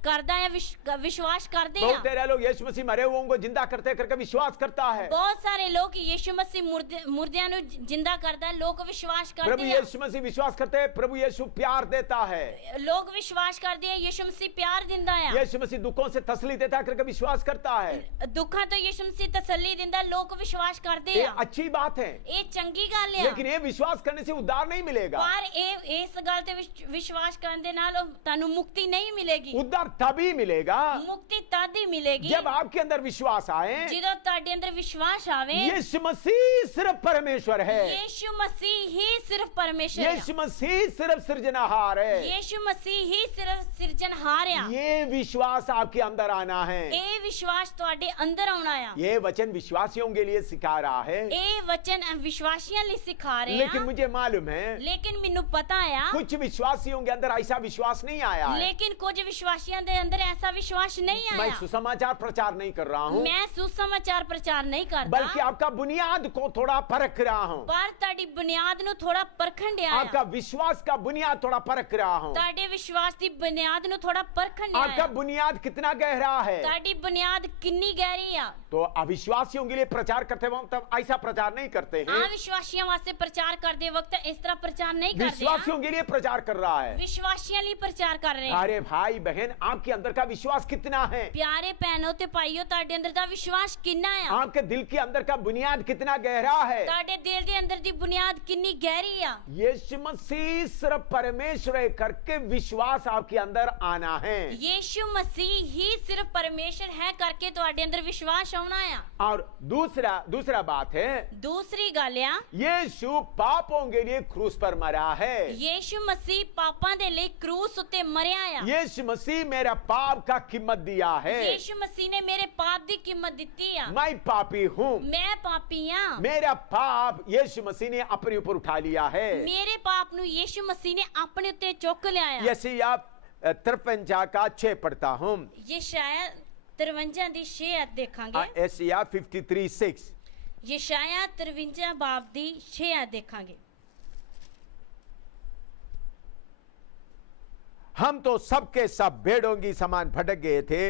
ਕਰਦਾ ਹੈ ਵਿਸ਼ਵਾਸ ਕਰਦੇ बहुत ਆ। तेरा लोग यीशु मसीह मरे हुओं को जिंदा करते करके विश्वास करता है। ਬਹੁਤ ਸਾਰੇ ਲੋਕ ਯੀਸ਼ੂ ਮਸੀਹ ਮੁਰਦਿਆਂ ਨੂੰ ਜਿੰਦਾ ਕਰਦਾ ਹੈ, ਲੋਕ ਵਿਸ਼ਵਾਸ प्रभु ਕਰਦੇ ਆ। यीशु मसीह विश्वास करते हैं, प्रभु यीशु प्यार देता है। ਲੋਕ ਵਿਸ਼ਵਾਸ ਕਰਦੇ ਆ ਯੀਸ਼ੂ ਮਸੀਹ ਪਿਆਰ ਦਿੰਦਾ ਆ। यीशु मसीह दुखों से तसल्ली देता करके विश्वास करता है। ਦੁੱਖਾਂ ਤੋਂ ਯੀਸ਼ੂ ਮਸੀਹ ਤਸੱਲੀ ਦਿੰਦਾ, ਲੋਕ ਵਿਸ਼ਵਾਸ ਕਰਦੇ ये ਆ। अच्छी बात है, ਇਹ ਚੰਗੀ ਗੱਲ ਆ। लेकिन ये विश्वास करने से उद्धार नहीं मिलेगा। ਪਰ ਇਹ ਇਸ ਗੱਲ ਤੇ ਵਿਸ਼ਵਾਸ ਕਰਨ ਦੇ ਨਾਲ ਤੁਹਾਨੂੰ ਮੁਕਤੀ ਨਹੀਂ ਮਿਲੇਗੀ। उद्धार तभी मिलेगा ਮੁਕਤੀ ਤਦ ਹੀ ਮਿਲੇਗੀ जब आपके अंदर विश्वास आए ਜਦੋਂ ਤੁਹਾਡੇ ਅੰਦਰ ਵਿਸ਼ਵਾਸ ਆਵੇ यीशु मसीह सिर्फ परमेश्वर है। ਯੀਸ਼ੂ ਮਸੀਹ ਹੀ ਸਿਰਫ ਪਰਮੇਸ਼ਰ ਹੈ। यीशु मसीह सिर्फ सृजनहार है। ਯੀਸ਼ੂ ਮਸੀਹ ਹੀ ਸਿਰਫ ਸਿਰਜਣਹਾਰ ਆ। ये विश्वास आपके अंदर आना है। ਇਹ ਵਿਸ਼ਵਾਸ ਤੁਹਾਡੇ ਅੰਦਰ ਆਉਣਾ ਆ। ये वचन विश्वासियों के लिए सिखा रहा है, ਇਹ ਵਚਨ ਵਿਸ਼ਵਾਸੀਆਂ ਲਈ ਸਿਖਾ ਰਹੇ लेकिन ਆ। मुझे मालूम है ਲੇਕਿਨ ਮੈਨੂੰ ਪਤਾ ਆ कुछ विश्वासियों के अंदर ऐसा विश्वास नहीं आया है। ਲੇਕਿਨ ਕੁਝ ਵਿਸ਼ਵਾਸੀਆਂ ਦੇ ਅੰਦਰ ਐਸਾ ਵਿਸ਼ਵਾਸ ਨਹੀਂ मैं ਆਇਆ। सुसमाचार प्रचार नहीं कर रहा हूँ, ਮੈਂ ਸੁਸਮਾਚਾਰ ਪ੍ਰਚਾਰ ਨਹੀਂ ਕਰਦਾ, बल्कि आपका बुनियाद को थोड़ा परख रहा हूँ। ਪਰ ਤੁਹਾਡੀ ਬੁਨਿਆਦ ਨੂੰ ਥੋੜਾ ਪਰਖਣ ਡਿਆ आपका ਆ। विश्वास का बुनियाद थोड़ा परख रहा हूँ। ਤੁਹਾਡੇ ਵਿਸ਼ਵਾਸ ਦੀ ਬੁਨਿਆਦ ਨੂੰ ਥੋੜਾ ਪਰਖਣ ਡਿਆ आपका ਆ। बुनियाद कितना गहरा है। ਤੁਹਾਡੀ ਬੁਨਿਆਦ ਕਿੰਨੀ ਗਹਿਰੀ ਆ। तो अविश्वासियों के लिए प्रचार करते करते वक्त ऐसा प्रचार नहीं करते हैं। विश्वासियों वास्ते प्रचार करते वक्त इस तरह प्रचार नहीं करते। विश्वासियों के लिए प्रचार कर रहा है। विश्वासियों लिए प्रचार कर रहे हैं। अरे भाई बहन, आपके अंदर का विश्वास कितना है? प्यारे भैनों ते भाइयों, ताड़े अंदर दा विश्वास कितना है? आपके दिल के अंदर का बुनियाद कितना गहरा है? ताड़े दिल दे अंदर दी बुनियाद कितनी गहरी है? यीशु मसीह सिर्फ परमेश्वर है करके विश्वास आपके अंदर आना है। यीशु मसीह ही सिर्फ परमेश्वर है करके ਤੁਹਾਡੇ अंदर विश्वास आना है। और दूसरा बात है, दूसरी गल है, यीशु पापों के लिए क्रूस पर मरा है। यीशु मसीह पापां दे लिए क्रूस उत्ते मरया है। यीशु मसीह मेरा पाप का कीमत दिया है। यीशु मसीह ने मेरे पाप दी कीमत दी है। मैं पापी हूँ, मैं पापी हां। मेरा पाप यीशु मसीह ने अपने ऊपर उठा लिया है। मेरे पाप नु यीशु मसीह ने अपने उत्ते चुक लिया है। यशायाह 53 का 6 पढ़ता हूँ। यशायाह 53 दी 6 देखांगे। यशायाह 53:6। यशायाह 53 बाब दी 6 देखांगे। हम तो सबके सब भेड़ों की समान भटक गए थे,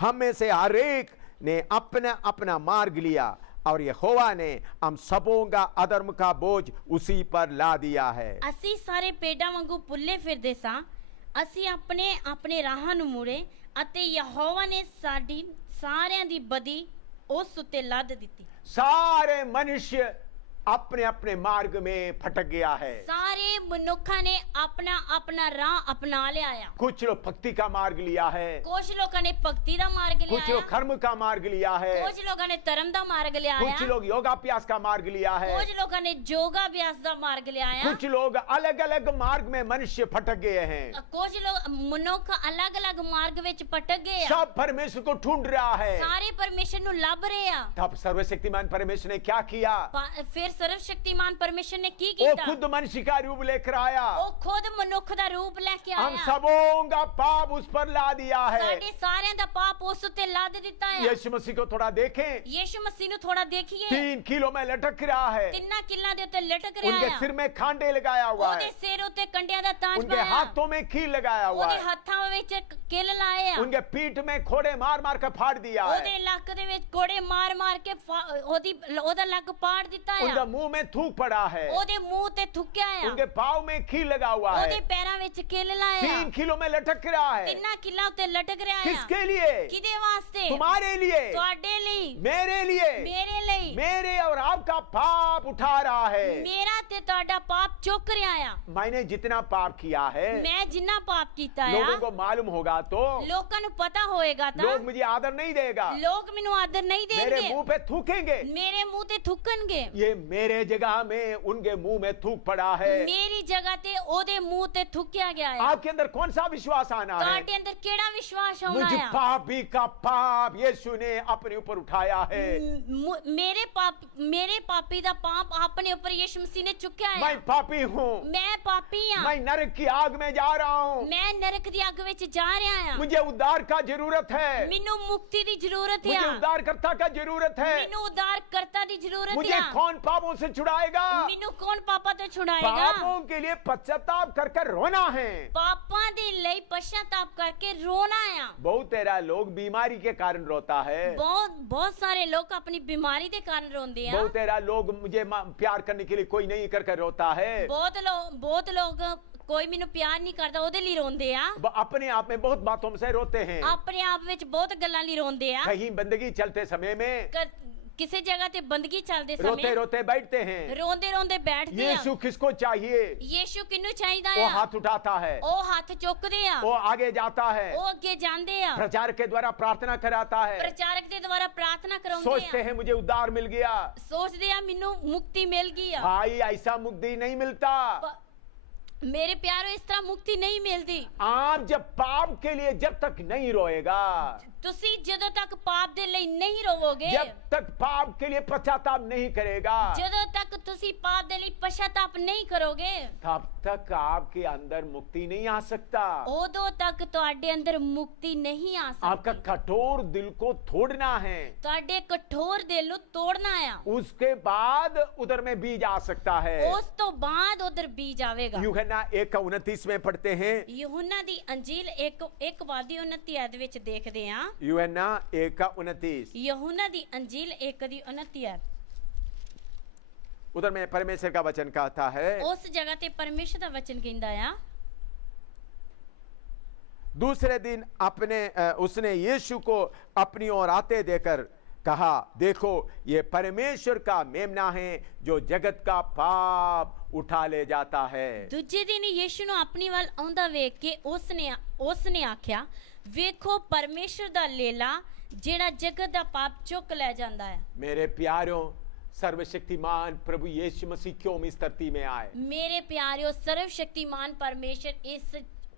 हम में से हर एक ने अपना अपना मार्ग लिया और यहोवा ने हम सबों का अधर्म का बोझ उसी पर ला दिया है। ਅਸੀਂ ਸਾਰੇ ਪੇਡਾਂ ਵਾਂਗੂ ਪੁੱਲੇ ਫਿਰਦੇ ਸਾਂ, ਅਸੀਂ ਆਪਣੇ ਆਪਣੇ ਰਾਹਾਂ ਨੂੰ ਮੁੜੇ ਅਤੇ ਯਹੋਵਾ ਨੇ ਸਾਡੀ ਸਾਰਿਆਂ ਦੀ ਬਦੀ ਉਸ ਉੱਤੇ ਲੱਦ ਦਿੱਤੀ। सारे मनुष्य अपने अपने मार्ग में भटक गया है। सारे मनुखा ने अपना अपना राह अपना लिया। कुछ लोग भक्ति का मार्ग लिया है, कुछ लोगों ने भक्ति का मार्ग लिया, कुछ लोग कर्म का मार्ग लिया है, कुछ लोगों ने धर्म का मार्ग लिया, कुछ लोग योगाभ्यास का मार्ग लिया है, कुछ लोगों ने योगाभ्यास का मार्ग लिया, कुछ लोग अलग अलग मार्ग में मनुष्य भटक गए हैं। कुछ लोग मनुख अलग अलग मार्ग में भटक गए। सब परमेश्वर को ढूंढ रहा है, सारे परमेश्वर को लभ रहे हैं। तब सर्वशक्तिमान परमेश्वर ने क्या किया? फिर सर्वशक्तिमान परमेश्वर ने की वो खुद मनुष्य का रूप लेकर आया, वो खुद मनुख का रूप लेके आया। हम सबों का पाप उस पर ला दिया है। साडे सारेयां दा पाप उस उत्ते लाद दिता है। यीशु मसीह को थोड़ा देखें, यीशु मसीह नु थोड़ा देखिए। 3 किलो में लटक रहा है, 3 किला दे उत्ते लटक रहा है। उनके सिर में खांडे लगाया हुआ है, ओदे सिर उत्ते कंडिया दा ताज उनके पाया, हाथों में कील लगाया हुआ ओदे है, हत्थां विच किल लाए आ, उनके पीठ में खोड़े मार मार कर फाड़ दिया है, ओदे लक दे विच कोड़े मार मार के ओदा लक पाड़ दिता है, उनके मुंह में थूक पड़ा है, ओदे मुंह ते थुक्या है, उनके पाँव में कील लगा हुआ ओदे है, पैरां विच किल लाए आ, 3 किलो में लटक रहा है। 3 किला उत्ते लटक रहा है। किसके लिए? किदे वास्ते? तुम्हारे लिए, ਤੁਹਾਡੇ ਲਈ, मेरे लिए, ਮੇਰੇ ਲਈ। मेरे और आपका पाप उठा रहा है। ਮੇਰਾ ਤੇ ਤੁਹਾਡਾ ਪਾਪ ਚੁੱਕ ਰਿਹਾ ਆ। मैंने जितना पाप किया है, ਮੈਂ ਜਿੰਨਾ ਪਾਪ ਕੀਤਾ ਆ, लोगों को मालूम होगा तो ਲੋਕਾਂ ਨੂੰ ਪਤਾ ਹੋਏਗਾ ਤਾਂ लोग मुझे आदर नहीं देगा, ਲੋਕ ਮੈਨੂੰ ਆਦਰ ਨਹੀਂ मेरे ਦੇਣਗੇ, मुंह पे थूकेंगे। ਮੇਰੇ ਮੂੰਹ ਤੇ ਥੁੱਕਣਗੇ। ये मेरे जगह में उनके मुंह में थूक पड़ा है। ਮੇਰੀ ਜਗ੍ਹਾ ਤੇ ਉਹਦੇ ਮੂੰਹ ਤੇ ਥੁੱਕਿਆ ਗਿਆ ਹੈ। आपके अंदर कौन सा विश्वास आना है? ਤੁਹਾਡੇ ਅੰਦਰ ਕਿਹੜਾ ਵਿਸ਼ਵਾਸ ਆਉਣਾ मुझे ਹੈ? पापी का पाप यीशु ने अपने ऊपर उठाया है। ਮੇਰੇ ਪਾਪੀ ਦਾ ਪਾਪ ਆਪਣੇ ਉੱਪਰ ਯਿਸੂ ਮਸੀਹ ਨੇ ਚੁੱਕਿਆ ਹੈ। मैं पापी हूँ, ਮੈਂ ਪਾਪੀ ਹਾਂ। मैं नरक की आग में जा रहा हूँ, ਮੈਂ ਨਰਕ ਦੀ ਅੱਗ ਵਿੱਚ ਜਾ ਰਿਹਾ ਹਾਂ। मुझे उद्धार का जरूरत है, ਮੈਨੂੰ ਮੁਕਤੀ ਦੀ ਜ਼ਰੂਰਤ मुझे ਹੈ। उद्धारकर्ता का जरूरत है। ਮੈਨੂੰ ਉद्धारकर्ता ਦੀ ਜ਼ਰੂरਤ मुझे ਹੈ। कौन पापों से छुड़ाएगा? ਮੈਨੂੰ ਕੌਣ ਪਾਪਾਂ ਤੋਂ ਛੁਡਾਏਗਾ? पापों के लिए पश्चाताप कर कर रोना है। ਪਾਪਾਂ ਦੇ ਲਈ ਪਛਤਾਪ ਕਰਕੇ ਰੋਣਾ ਆ। बहुत तेरा लोग बीमारी के कारण रोता है, बहुत सारे लोग अपनी बीमारी के कारण रोंदे हैं। बहुत तेरा लोग मुझे प्यार करने के लिए कोई नहीं कर कर रोता है। बहुत लोग कोई मैनू प्यार नहीं करता ओदे लिए रोंदे आ। अपने आप में बहुत बातों से रोते हैं, अपने आप विच बहुत गल्लां लिए रोंदे आ। कहीं बंदगी चलते समय में किसी जगह ते बंदगी चलते रोते समय रोते बैठते हैं। रोंदे रोंदे बैठते हैं। यीशु किसको चाहिए? यीशु किन्नू चाहिदा वो है? हाथ उठाता है, ओ हाथ चुकदे आ, वो आगे जाता है, ओ अगे जांदे आ, प्रचार के द्वारा प्रार्थना कराता है, प्रचारक दे द्वारा प्रार्थना कराउंदे सोचते आ, हैं मुझे उद्धार मिल गया। सोचदे आ मैनू मुक्ति मिल गई आ। भाई ऐसा मुक्ति नहीं मिलता। मेरे प्यारो इस तरह मुक्ति नहीं मिलती। आप जब पाप के लिए जब तक नहीं रोएगा, तुसी जदों तक पाप दे ਲਈ नहीं रोवोगे, जब तक पाप के लिए पश्चाताप नहीं करेगा, जदों तक तुसी पाप दे ਲਈ पश्चाताप नहीं करोगे, तब तक आपके अंदर मुक्ति नहीं आ सकता। उदों तक ਤੁਹਾਡੇ ਅੰਦਰ ਮੁਕਤੀ नहीं आ सकती। आपका कठोर दिल को तोड़ना है, ਤੁਹਾਡੇ ਕਠੋਰ ਦਿਲ ਨੂੰ ਤੋੜਨਾ ਆ। उसके बाद उधर में बीज आ सकता है। ਉਸ ਤੋਂ ਬਾਅਦ ਉਧਰ ਬੀਜ ਆਵੇਗਾ। यूहन्ना 1:29 में पढ़ते हैं, यूहन्ना ਦੀ ਅੰਜੀਲ 1:29 ਐਦ ਵਿੱਚ ਦੇਖਦੇ ਆ। यूहन्ना 1:29। यूहन्ना ਦੀ ਅੰਜੀਲ 1:29 उधर में परमेश्वर का वचन कहता है, उस जगह ते परमेश्वर दा वचन कहंदा आ, दूसरे दिन उसने यीशु को अपनी ओर आते देकर कहा, देखो ये परमेश्वर का मेमना है जो जगत का पाप उठा ले जाता है। दूजे दिन यीशु ਨੂੰ ਆਪਣੀ ਵੱਲ ਆਉਂਦਾ ਵੇਖ ਕੇ ਉਸਨੇ ਆਖਿਆ, ਵੇਖੋ परमेश्वर ਦਾ ਲੇਲਾ ਜਿਹੜਾ जगत ਦਾ पाप चुक ले ਜਾਂਦਾ है। मेरे प्यारों, सर्वशक्तिमान प्रभु यीशु मसीह क्यों इस धरती में आए? मेरे प्यारों, सर्वशक्तिमान परमेश्वर इस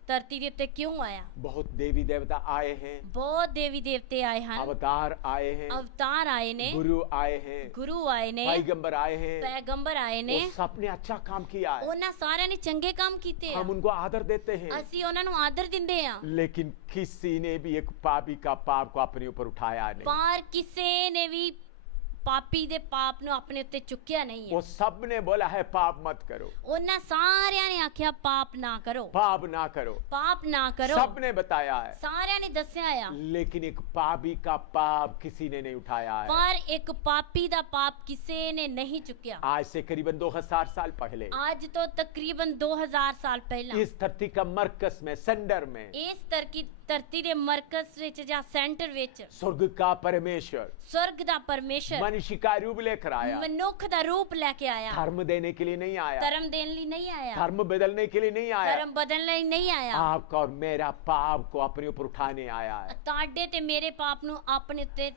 धरती ਦੇ ਉੱਤੇ ਕਿਉਂ ਆਇਆ? बहुत देवी देवता आए हैं, बहुत देवी देवते आए हैं, अवतार आए हैं, अवतार आए ने, गुरु आए हैं, गुरु आए ने, पैगंबर आए हैं, पैगंबर आए ने, वो सबने अच्छा काम किया है। ਉਹਨਾਂ ਸਾਰਿਆਂ ਨੇ ਚੰਗੇ ਕੰਮ ਕੀਤੇ ਆ। हम उनको आदर देते हैं, ਅਸੀਂ ਉਹਨਾਂ ਨੂੰ ਆਦਰ ਦਿੰਦੇ ਆ, लेकिन किसी ने भी एक पापी का पाप को अपने ऊपर उठाया नहीं। ਪਰ ਕਿਸੇ ਨੇ ਵੀ ਪਾਪੀ ਦੇ ਪਾਪ ਨੂੰ ਆਪਣੇ ਉੱਤੇ ਚੁੱਕਿਆ ਨਹੀਂ वो ਹੈ। सब ने बोला है पाप मत करो, ਉਹਨਾਂ ਸਾਰਿਆਂ ਨੇ ਆਖਿਆ ਪਾਪ ਨਾ ਕਰੋ, पाप ना करो, पाप ना करो, सब ने बताया है। ਸਾਰਿਆਂ ਨੇ ਦੱਸਿਆ ਆ। लेकिन एक पापी का पाप किसी ने नहीं उठाया है। ਪਰ ਇੱਕ ਪਾਪੀ ਦਾ ਪਾਪ ਕਿਸੇ ਨੇ ਨਹੀਂ ਚੁੱਕਿਆ। आज से करीबन 2000 साल पहले ਅੱਜ ਤੋਂ ਤਕਰੀਬਨ 2000 ਸਾਲ ਪਹਿਲਾਂ इस धरती का मरकज में, सेंडर में, ਇਸ ਧਰਤੀ ਦੇ ਮਰਕਜ਼ ਵਿੱਚ ਜਾਂ ਸੈਂਟਰ ਵਿੱਚ स्वर्ग का परमेश्वर स्वर्ग ਦਾ ਪਰਮੇਸ਼ਰ मनुष्य का रूप लेकर आया। ਮਨੁੱਖ ਦਾ ਰੂਪ ਲੈ ਕੇ ਆਇਆ। धर्म देने के लिए नहीं आया, ਧਰਮ ਦੇਣ ਲਈ ਨਹੀਂ ਆਇਆ, धर्म बदलने के लिए नहीं आया, ਧਰਮ ਬਦਲਣ ਲਈ ਨਹੀਂ ਆਇਆ। आपका और मेरा पाप को अपने ऊपर उठाने आया है। ਤੁਹਾਡੇ ਤੇ ਮੇਰੇ ਪਾਪ ਨੂੰ ਆਪਣੇ ਉੱਤੇ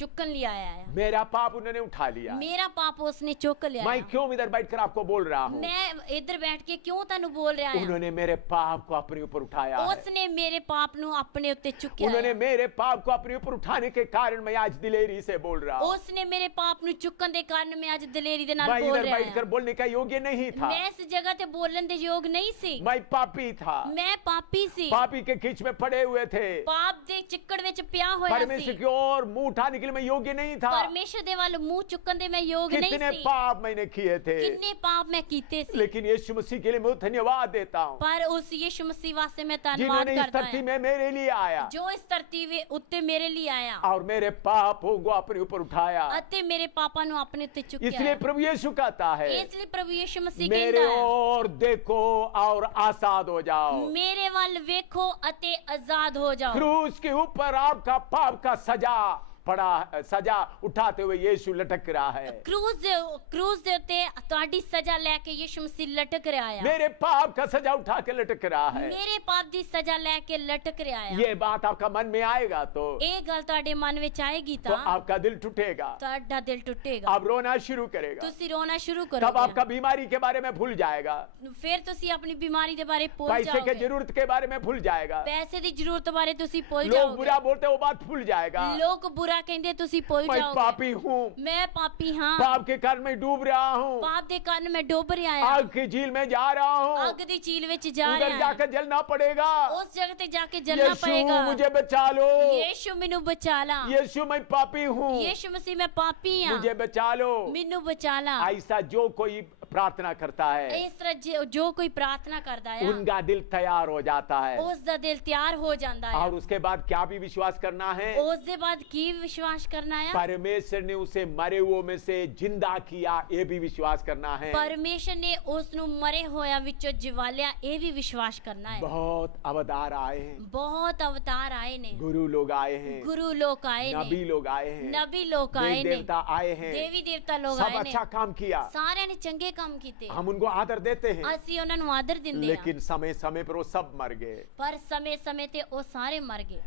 चुकन लिया आया है। मेरा पाप उन्होंने उठा लिया, मेरा पाप उसने चुक लिया। मैं क्यों इधर बैठकर आपको बोल रहा हूँ? मैं इधर बैठ के क्यों तानू बोल रहा है? उन्होंने मेरे पाप को अपने ऊपर उठाया है। उसने मेरे पाप नु अपने उत्ते चुक्या उन्होंने है। मेरे पाप को अपने ऊपर उठाने के कारण मैं आज दिलेरी से बोल रहा हूँ। उसने मेरे पाप नु चुकन दे कारण मैं आज दिलेरी दे नाल मैं बोल इधर रहा बैठकर हूं। बोलने का योग्य नहीं था, मैं इस जगह ते बोलन दे योग नहीं सी। मैं पापी था, मैं पापी सी, पापी के खींच में पड़े हुए थे, पाप दे चिक्कड़ विच पिया होया परमेश्वर सी। की ओर मुंह उठाने के लिए मैं योग्य नहीं था। परमेश्वर दे वाल मुंह चुकन दे मैं योग नहीं कितने सी। पाप मैंने किए थे, कितने पाप मैं कीते सी। लेकिन यीशु मसीह के लिए मैं धन्यवाद देता हूँ, पर उस यीशु मसीह वास्ते मैं धन्यवाद जिन्होंने इस करता धरती हूं में मेरे लिए आया जो इस धरती वे उत्ते मेरे लिए आया और मेरे पापों को अपने ऊपर उठाया। अते मेरे पापा नु अपने उत्ते चुक्या इसलिए प्रभु यीशु कहता है, इसलिए प्रभु यीशु मसीह मेरे कहता है ओर देखो और आजाद हो जाओ। मेरे वाल वेखो अते आजाद हो जाओ। क्रूस के ऊपर आपका पाप का सजा पड़ा, सजा उठाते हुए यीशु लटक रहा है। क्रूज दे उत्ते ਤੁਹਾਡੀ सजा लेके यीशु मसीह लटक रहा है। मेरे पाप का सजा उठा के लटक रहा है। मेरे पाप दी सजा लेके लटक रहा है। ये बात आपका मन में आएगा तो ਇਹ ਗੱਲ ਤੁਹਾਡੇ ਮਨ ਵਿੱਚ ਆਏਗੀ तो ਤਾਂ आपका दिल टूटेगा, ਤੁਹਾਡਾ ਦਿਲ ਟੁੱਟੇਗਾ, आप रोना शुरू करेगा, ਤੁਸੀਂ ਰੋਣਾ ਸ਼ੁਰੂ तब ਕਰੋਗੇ, आपका बीमारी के बारे में भूल जाएगा, ਫਿਰ ਤੁਸੀਂ ਆਪਣੀ ਬਿਮਾਰੀ ਦੇ ਬਾਰੇ ਭੁੱਲ पैसे के ਜਾਓਗੇ, जरूरत के बारे में भूल जाएगा, ਪੈਸੇ ਦੀ ਜ਼ਰੂਰਤ ਬਾਰੇ ਤੁਸੀਂ ਭੁੱਲ लोग ਜਾਓਗੇ, बुरा बोलते वो बात भूल जाएगा। ਲੋਕ ਬੁਰਾ ਕਹਿੰਦੇ ਤੁਸੀਂ ਭੁੱਲ मैं ਜਾਓਗੇ। पापी हूँ, मैं पापी हाँ, पाप के कारण मैं डूब रहा हूँ, पाप दे कारण मैं डूब रहा हूं, आग की झील में जा रहा हूँ, अग दी झील विच जा उधर रहा जाकर जलना पड़ेगा। है, उस जगह ते जाके जलना यीशु पड़ेगा। मुझे बचा लो, यीशु मैनू बचा ला, यीशु मैं पापी हूँ, यीशु मसीह मैं पापी हां, मुझे बचा लो। मैनू बचा ला। ऐसा जो कोई प्रार्थना करता है इस तरह जो कोई प्रार्थना करता है उनका दिल तैयार हो जाता है। उस दा दिल तैयार हो जाता है। और उसके बाद क्या भी विश्वास करना है, उस दे बाद की विश्वास करना है, परमेश्वर ने उसे मरे हुओं में से जिंदा किया, ये भी विश्वास करना है। परमेश्वर ने उस नु मरे होया विचों जिवालिया, ये भी विश्वास करना है। बहुत अवतार आए हैं, बहुत अवतार आए ने, गुरु लोग आए हैं, गुरु लोग आए ने, नबी लोग आए हैं, नबी लोग आए देव ने, देवता आए हैं, देवी देवता लोग सब आए ने, अच्छा काम किया, सारे ने चंगे काम कीते। हम उनको आदर देते हैं, ਅਸੀਂ ਉਹਨਾਂ ਨੂੰ ਆਦਰ ਦਿੰਦੇ ਹਾਂ, लेकिन समय समय पर वो सब मर गए। ਪਰ ਸਮੇਂ-ਸਮੇਂ ਤੇ ਉਹ ਸਾਰੇ ਮਰ ਗਏ।